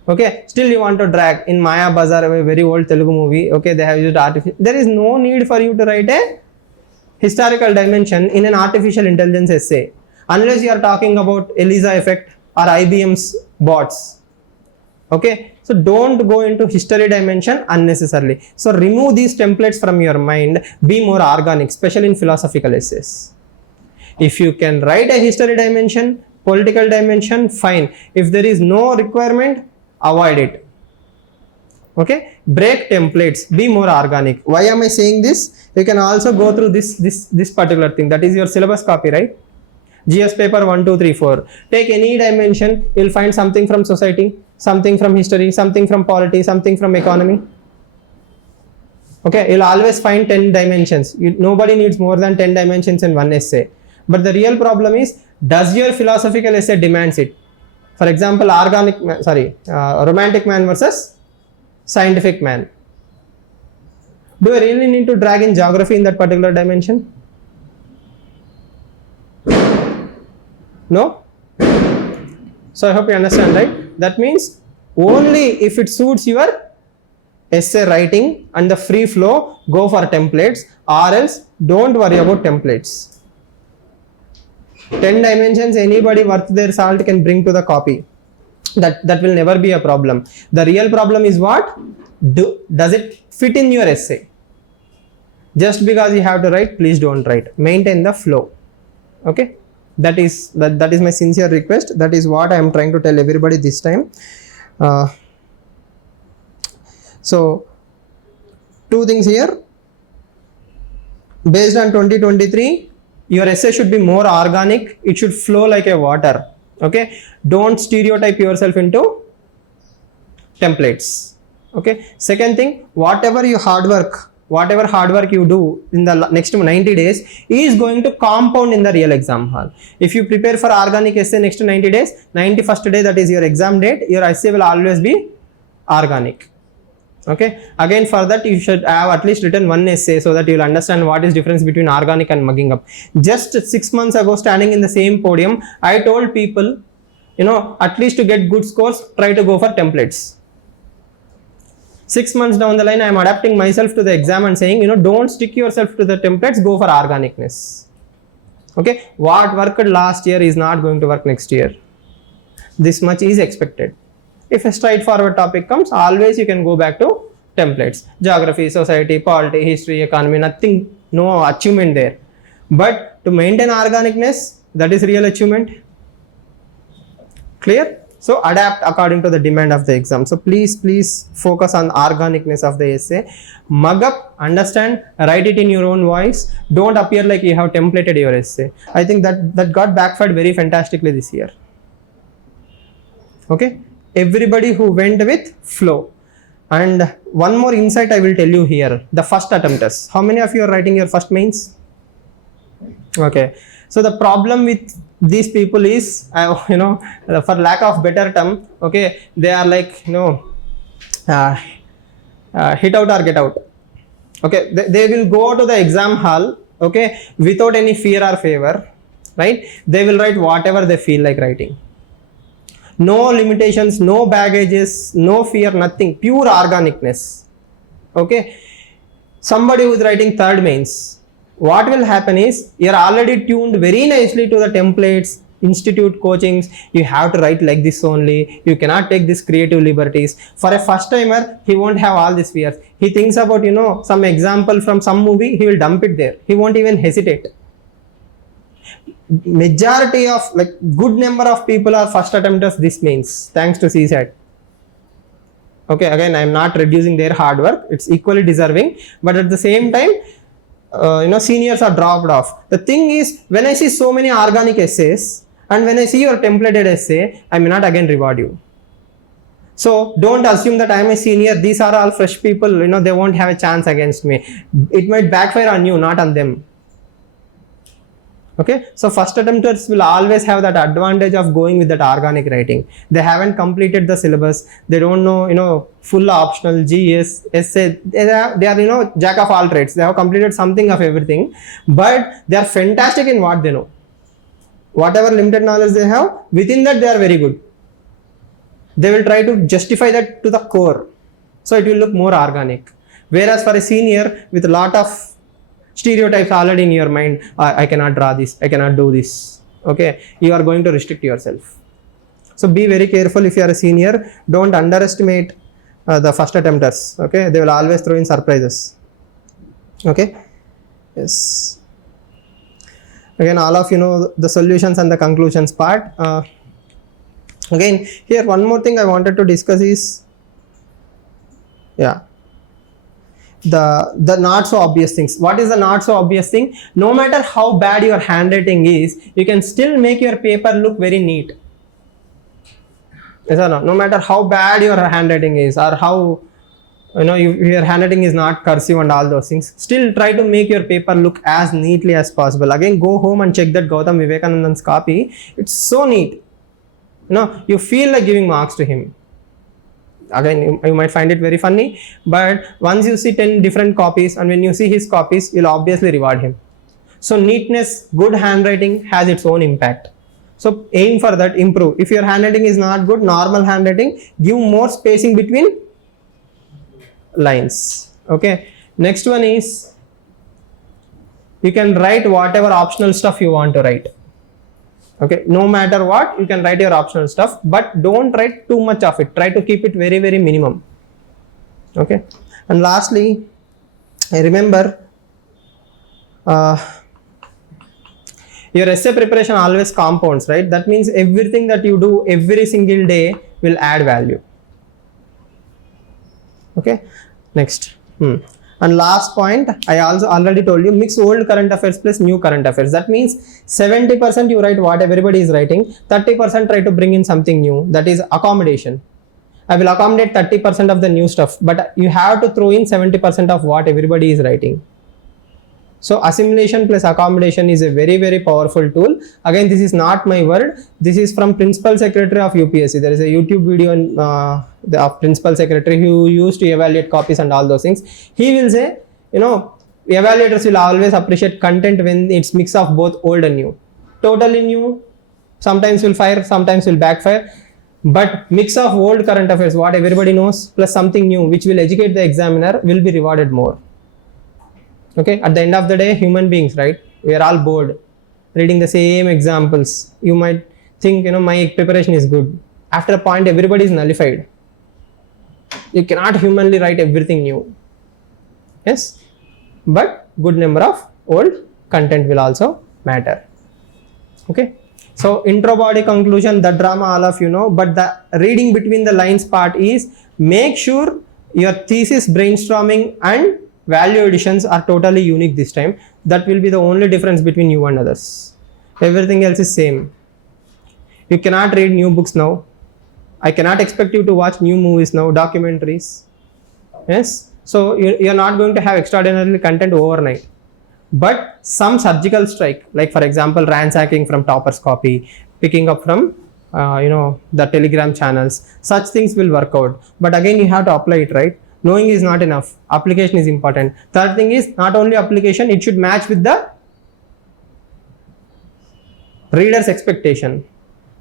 Okay, still you want to drag in Maya Bazaar, a very old Telugu movie. Okay, they have used artificial. There is no need for you to write a historical dimension in an artificial intelligence essay unless you are talking about Eliza effect or IBM's bots. Okay, so don't go into history dimension unnecessarily. So remove these templates from your mind. Be more organic, especially in philosophical essays. If you can write a history dimension, political dimension, fine. If there is no requirement, avoid it. Okay, break templates, be more organic. Why am I saying this? You can also go through this particular thing, that is your syllabus copy, right? GS paper 1, 2, 3, 4. Take any dimension, you'll find something from society, something from history, something from polity, something from economy. Okay, you'll always find 10 dimensions. Nobody needs more than 10 dimensions in one essay. But the real problem is, does your philosophical essay demands it? For example, romantic man versus scientific man. Do I really need to drag in geography in that particular dimension? No? So I hope you understand, right? That means only if it suits your essay writing and the free flow, go for templates, or else don't worry about templates. 10 dimensions anybody worth their salt can bring to the copy. That will never be a problem. The real problem is what? Does it fit in your essay? Just because you have to write, please don't write. Maintain the flow. Okay? That is my sincere request. That is what I am trying to tell everybody this time. So, two things here. Based on 2023, your essay should be more organic. It should flow like a water. Okay, don't stereotype yourself into templates. Okay, second thing, whatever hard work you do in the next 90 days is going to compound in the real exam hall. If you prepare for organic essay next 90 days, 91st day, that is your exam date, your essay will always be organic. Okay, again for that you should have at least written one essay so that you will understand what is difference between organic and mugging up. Just 6 months ago, standing in the same podium, I told people, at least to get good scores, try to go for templates. 6 months down the line, I am adapting myself to the exam and saying, don't stick yourself to the templates, go for organicness. Okay, what worked last year is not going to work next year. This much is expected. If a straightforward topic comes, always you can go back to templates. Geography, society, polity, history, economy, nothing, no achievement there. But to maintain organicness, that is real achievement. Clear? So adapt according to the demand of the exam. So please focus on organicness of the essay. Mug up, understand, write it in your own voice. Don't appear like you have templated your essay. I think that got backfired very fantastically this year. Okay? Everybody who went with flow. And one more insight I will tell you here. The first attempters. How many of you are writing your first mains? Okay. So the problem with these people is, for lack of better term, okay, they are like, hit out or get out. Okay, they will go to the exam hall, okay, without any fear or favor, right? They will write whatever they feel like writing. No limitations, no baggages, no fear, nothing, pure organicness. Okay, somebody who is writing third mains, what will happen is you are already tuned very nicely to the templates, institute coachings. You have to write like this only. You cannot take these creative liberties. For a first timer, he won't have all these fears. He thinks about, some example from some movie, he will dump it there. He won't even hesitate. Majority of good number of people are first attempters this means, thanks to CSAT. Okay, again, I am not reducing their hard work. It's equally deserving. But at the same time, seniors are dropped off. The thing is, when I see so many organic essays and when I see your templated essay, I may not again reward you. So don't assume that I am a senior. These are all fresh people, they won't have a chance against me. It might backfire on you, not on them. Okay, so first attempters will always have that advantage of going with that organic writing. They haven't completed the syllabus. They don't know, full optional GS, essay. They are, jack of all trades. They have completed something of everything, but they are fantastic in what they know. Whatever limited knowledge they have, within that they are very good. They will try to justify that to the core. So it will look more organic. Whereas for a senior with a lot of stereotypes already in your mind, I cannot draw this, I cannot do this. Okay, you are going to restrict yourself. So be very careful if you are a senior. Don't underestimate the first attempters. Okay, they will always throw in surprises. Okay, yes. Again, all of you know the solutions and the conclusions part. Again, here one more thing I wanted to discuss is, the not so obvious things. What is the not so obvious thing? No matter how bad your handwriting is, you can still make your paper look very neat. Yes or no? No matter how bad your handwriting is, or how your handwriting is not cursive and all those things, still try to make your paper look as neatly as possible. Again, go home and check that Gautam Vivekananda's copy. It's so neat. You feel like giving marks to him. Again, you might find it very funny, but once you see 10 different copies and when you see his copies, you'll obviously reward him. So neatness, good handwriting has its own impact. So aim for that, improve. If your handwriting is not good, normal handwriting, give more spacing between lines. Okay, next one is, you can write whatever optional stuff you want to write. Okay, no matter what, you can write your optional stuff, but don't write too much of it. Try to keep it very, very minimum. Okay, and lastly, I remember your essay preparation always compounds, right? That means everything that you do every single day will add value. Okay, next. And last point, I also already told you, mix old current affairs plus new current affairs. That means 70% you write what everybody is writing, 30% try to bring in something new, that is accommodation. I will accommodate 30% of the new stuff, but you have to throw in 70% of what everybody is writing. So assimilation plus accommodation is a very, very powerful tool. Again, this is not my word. This is from Principal Secretary of UPSC. There is a YouTube video on the Principal Secretary who used to evaluate copies and all those things. He will say, evaluators will always appreciate content when it's mix of both old and new. Totally new, sometimes will fire, sometimes will backfire. But mix of old current affairs, what everybody knows, plus something new, which will educate the examiner, will be rewarded more. Okay, at the end of the day, human beings, right? We are all bored reading the same examples. You might think, my preparation is good. After a point, everybody is nullified. You cannot humanly write everything new. Yes, but good number of old content will also matter. Okay, so intro, body, conclusion, the drama all of you know, but the reading between the lines part is, make sure your thesis brainstorming and value additions are totally unique this time. That will be the only difference between you and others. Everything else is same. You cannot read new books now. I cannot expect you to watch new movies now, documentaries. Yes, so you're not going to have extraordinary content overnight. But some surgical strike, like for example, ransacking from Topper's copy, picking up from the Telegram channels, such things will work out. But again, you have to apply it, right? Knowing is not enough. Application is important. Third thing is, not only application, it should match with the reader's expectation.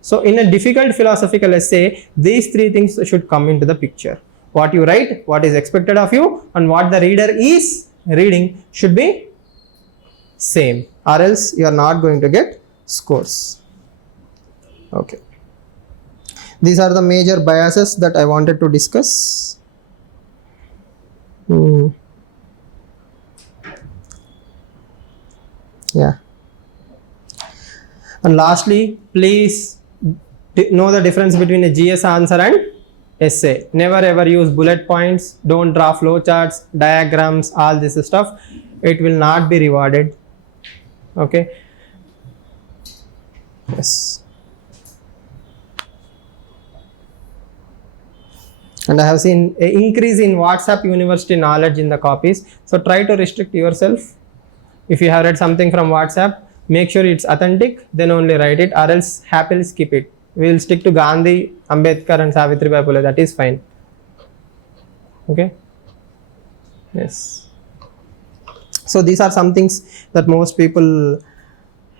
So in a difficult philosophical essay, these three things should come into the picture. What you write, what is expected of you, and what the reader is reading should be same, or else you are not going to get scores. Okay. These are the major biases that I wanted to discuss. Yeah. And lastly, please know the difference between a GS answer and essay. Never ever use bullet points. Don't draw flowcharts, diagrams, all this stuff. It will not be rewarded. Okay. Yes. And I have seen an increase in WhatsApp University knowledge in the copies. So try to restrict yourself. If you have read something from WhatsApp, make sure it's authentic, then only write it, or else happily skip it. We will stick to Gandhi, Ambedkar and Savitribai Phule, that is fine. Okay. Yes. So these are some things that most people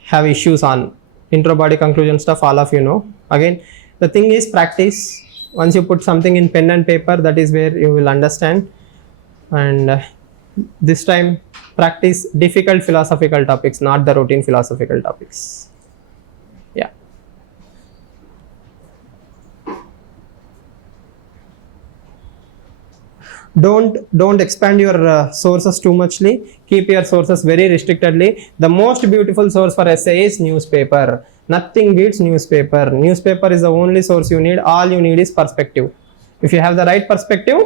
have issues on. Intro, body, conclusion stuff, all of you know. Again, the thing is practice. Once you put something in pen and paper, that is where you will understand. And this time, practice difficult philosophical topics, not the routine philosophical topics. Yeah. Don't expand your sources too muchly. Keep your sources very restrictedly. The most beautiful source for essay is newspaper. Nothing beats newspaper. Newspaper is the only source you need. All you need is perspective. If you have the right perspective,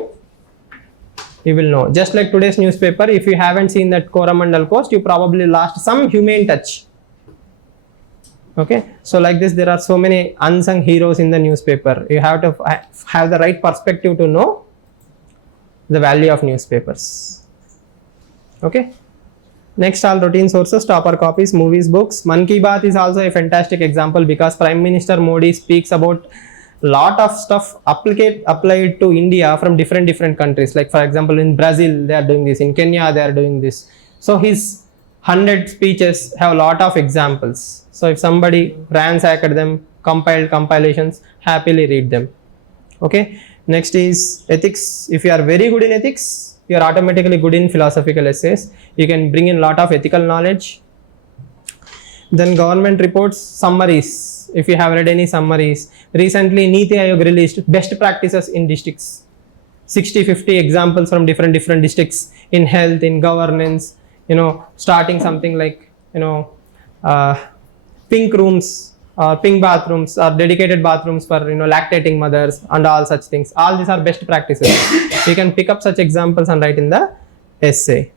you will know. Just like today's newspaper, if you haven't seen that Coromandel coast, you probably lost some humane touch. Okay, so like this, there are so many unsung heroes in the newspaper. You have to have the right perspective to know the value of newspapers. Okay. Next, all routine sources, topper copies, movies, books. Man Ki Baat is also a fantastic example because Prime Minister Modi speaks about lot of stuff applied to India from different countries. Like for example, in Brazil they are doing this, in Kenya they are doing this. So his 100 speeches have a lot of examples. So if somebody ransacked them, compiled compilations, happily read them. Okay. Next is ethics. If you are very good in ethics, you are automatically good in philosophical essays. You can bring in a lot of ethical knowledge. Then government reports, summaries. If you have read any summaries, recently Niti Aayog released best practices in districts. 60-50 examples from different districts in health, in governance, starting something like, pink rooms or pink bathrooms or dedicated bathrooms for, lactating mothers and all such things. All these are best practices. You can pick up such examples and write in the essay.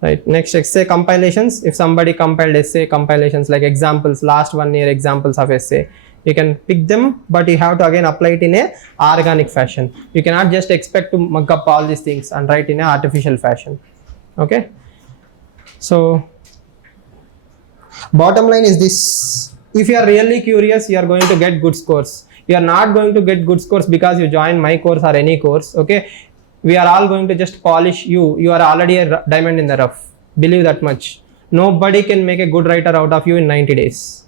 Right. Next, essay compilations. If somebody compiled essay compilations like examples, last 1 year examples of essay, you can pick them, but you have to again apply it in a organic fashion. You cannot just expect to mug up all these things and write in a artificial fashion. Okay. So bottom line is this: if you are really curious, you are going to get good scores. You are not going to get good scores because you join my course or any course. Okay. We are all going to just polish you. You are already a diamond in the rough. Believe that much. Nobody can make a good writer out of you in 90 days.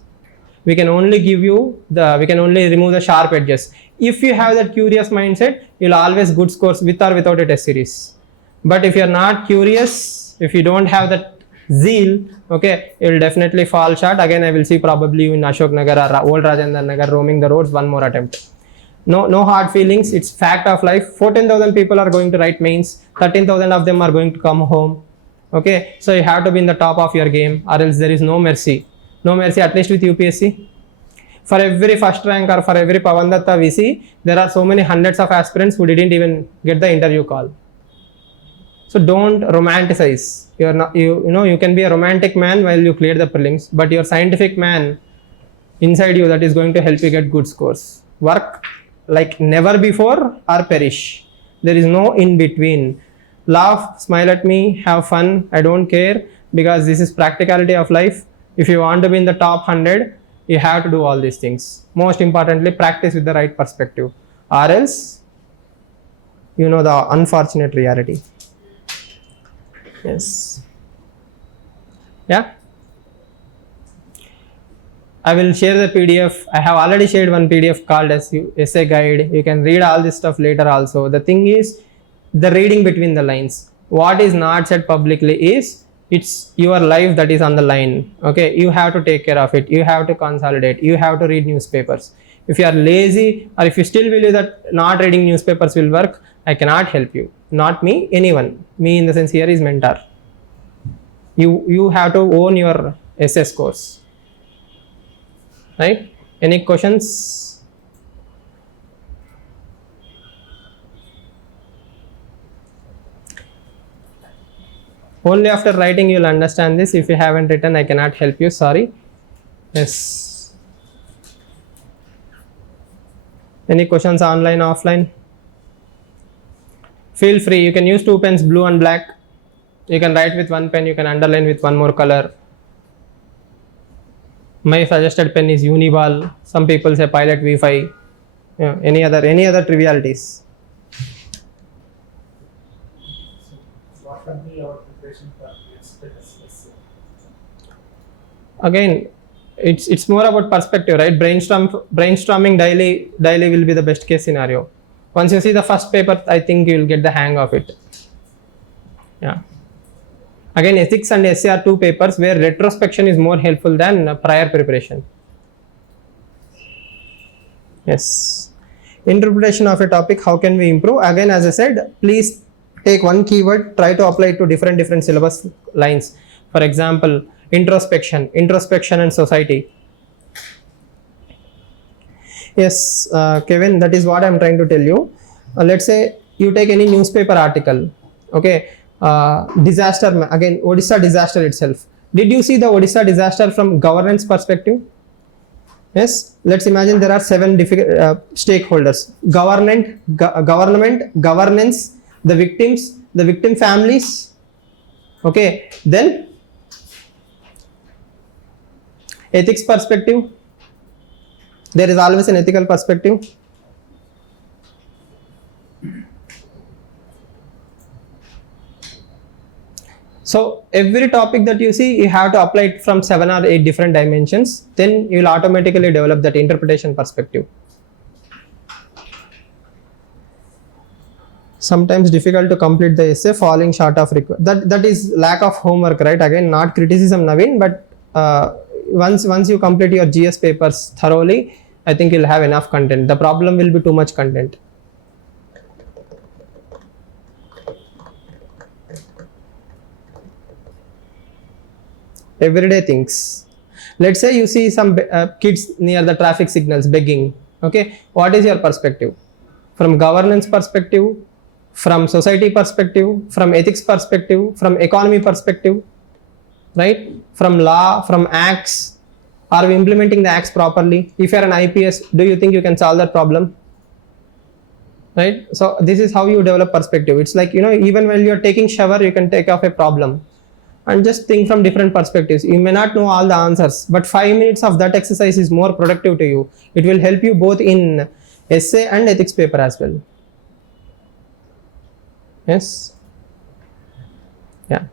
We can only remove the sharp edges. If you have that curious mindset, you'll always good scores with or without a test series. But if you're not curious, if you don't have that zeal, okay, you'll definitely fall short. Again, I will see probably you in Ashok Nagar or Old Rajendra Nagar roaming the roads, one more attempt. No hard feelings. It's fact of life. 14,000 people are going to write mains. 13,000 of them are going to come home. Okay, so you have to be in the top of your game, or else there is no mercy. No mercy, at least with UPSC. For every first rank or for every Pavandatta we see, there are so many hundreds of aspirants who didn't even get the interview call. So don't romanticize. You can be a romantic man while you clear the prelims, but your scientific man inside you that is going to help you get good scores. Work like never before or perish. There is no in between. Laugh, smile at me, have fun. I don't care, because this is practicality of life. If you want to be in the top 100, you have to do all these things. Most importantly, practice with the right perspective, or else the unfortunate reality. Yes. Yeah. I will share the PDF. I have already shared one PDF called as essay guide. You can read all this stuff later also. The thing is, the reading between the lines. What is not said publicly is, it's your life that is on the line. Okay, you have to take care of it. You have to consolidate. You have to read newspapers. If you are lazy, or if you still believe that not reading newspapers will work, I cannot help you. Not me, anyone. Me in the sense here is mentor. You have to own your essay scores. Right? Any questions? Only after writing you will understand this. If you haven't written, I cannot help you. Sorry. Yes. Any questions online, offline? Feel free. You can use 2 pens, blue and black. You can write with 1 pen. You can underline with 1 more color. My suggested pen is Uniball. Some people say Pilot V5. Yeah, any other trivialities? What will be our preparation for next essay? Again, it's more about perspective, right? Brainstorming daily will be the best case scenario. Once you see the first paper, I think you will get the hang of it. Yeah. Again, ethics and essay are two papers where retrospection is more helpful than prior preparation. Yes. Interpretation of a topic, how can we improve? Again, as I said, please take one keyword, try to apply it to different syllabus lines. For example, introspection and society. Yes, Kevin, that is what I am trying to tell you. Let's say you take any newspaper article, okay, disaster, again, Odisha disaster itself. Did you see the Odisha disaster from governance perspective? Yes, let's imagine there are 7 stakeholders: government, governance, the victims, the victim families. Okay, then ethics perspective. There is always an ethical perspective. So every topic that you see, you have to apply it from 7 or 8 different dimensions. Then you will automatically develop that interpretation perspective. Sometimes difficult to complete the essay, falling short of that is lack of homework, right? Again, not criticism, Naveen, but once you complete your GS papers thoroughly, I think you'll have enough content. The problem will be too much content. Everyday things. Let's say you see some kids near the traffic signals begging. Okay, what is your perspective? From governance perspective, from society perspective, from ethics perspective, from economy perspective, right? From law, from acts. Are we implementing the acts properly? If you are an IPS, do you think you can solve that problem? Right? So this is how you develop perspective. It's like, even while you're taking shower, you can take off a problem and just think from different perspectives. You may not know all the answers, but 5 minutes of that exercise is more productive to you. It will help you both in essay and ethics paper as well. Yes? Yeah.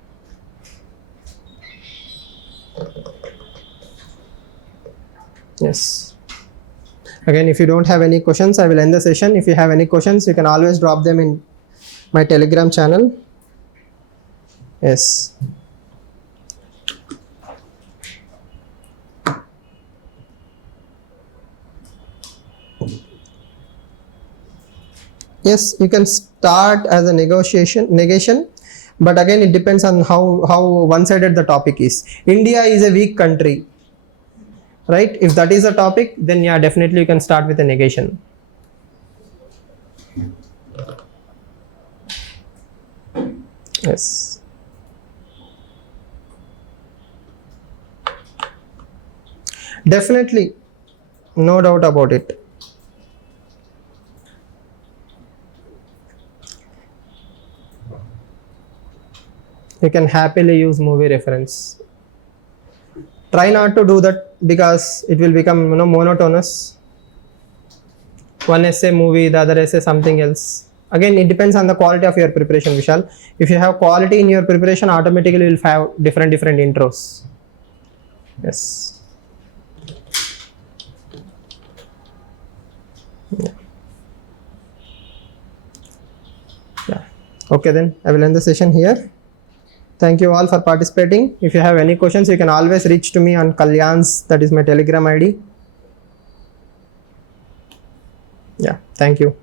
Yes. Again, if you don't have any questions, I will end the session. If you have any questions, you can always drop them in my Telegram channel. Yes. Yes, you can start as a negation, but again, it depends on how one-sided the topic is. India is a weak country, right? If that is a topic, then yeah, definitely you can start with a negation. Yes. Definitely, no doubt about it. You can happily use movie reference. Try not to do that because it will become monotonous. One essay movie, the other essay something else. Again, it depends on the quality of your preparation, Vishal. If you have quality in your preparation, automatically you will have different intros. Yes. Yeah. Okay, then I will end the session here. Thank you all for participating. If you have any questions, you can always reach to me on Kalyan's, that is my Telegram ID. Yeah, thank you.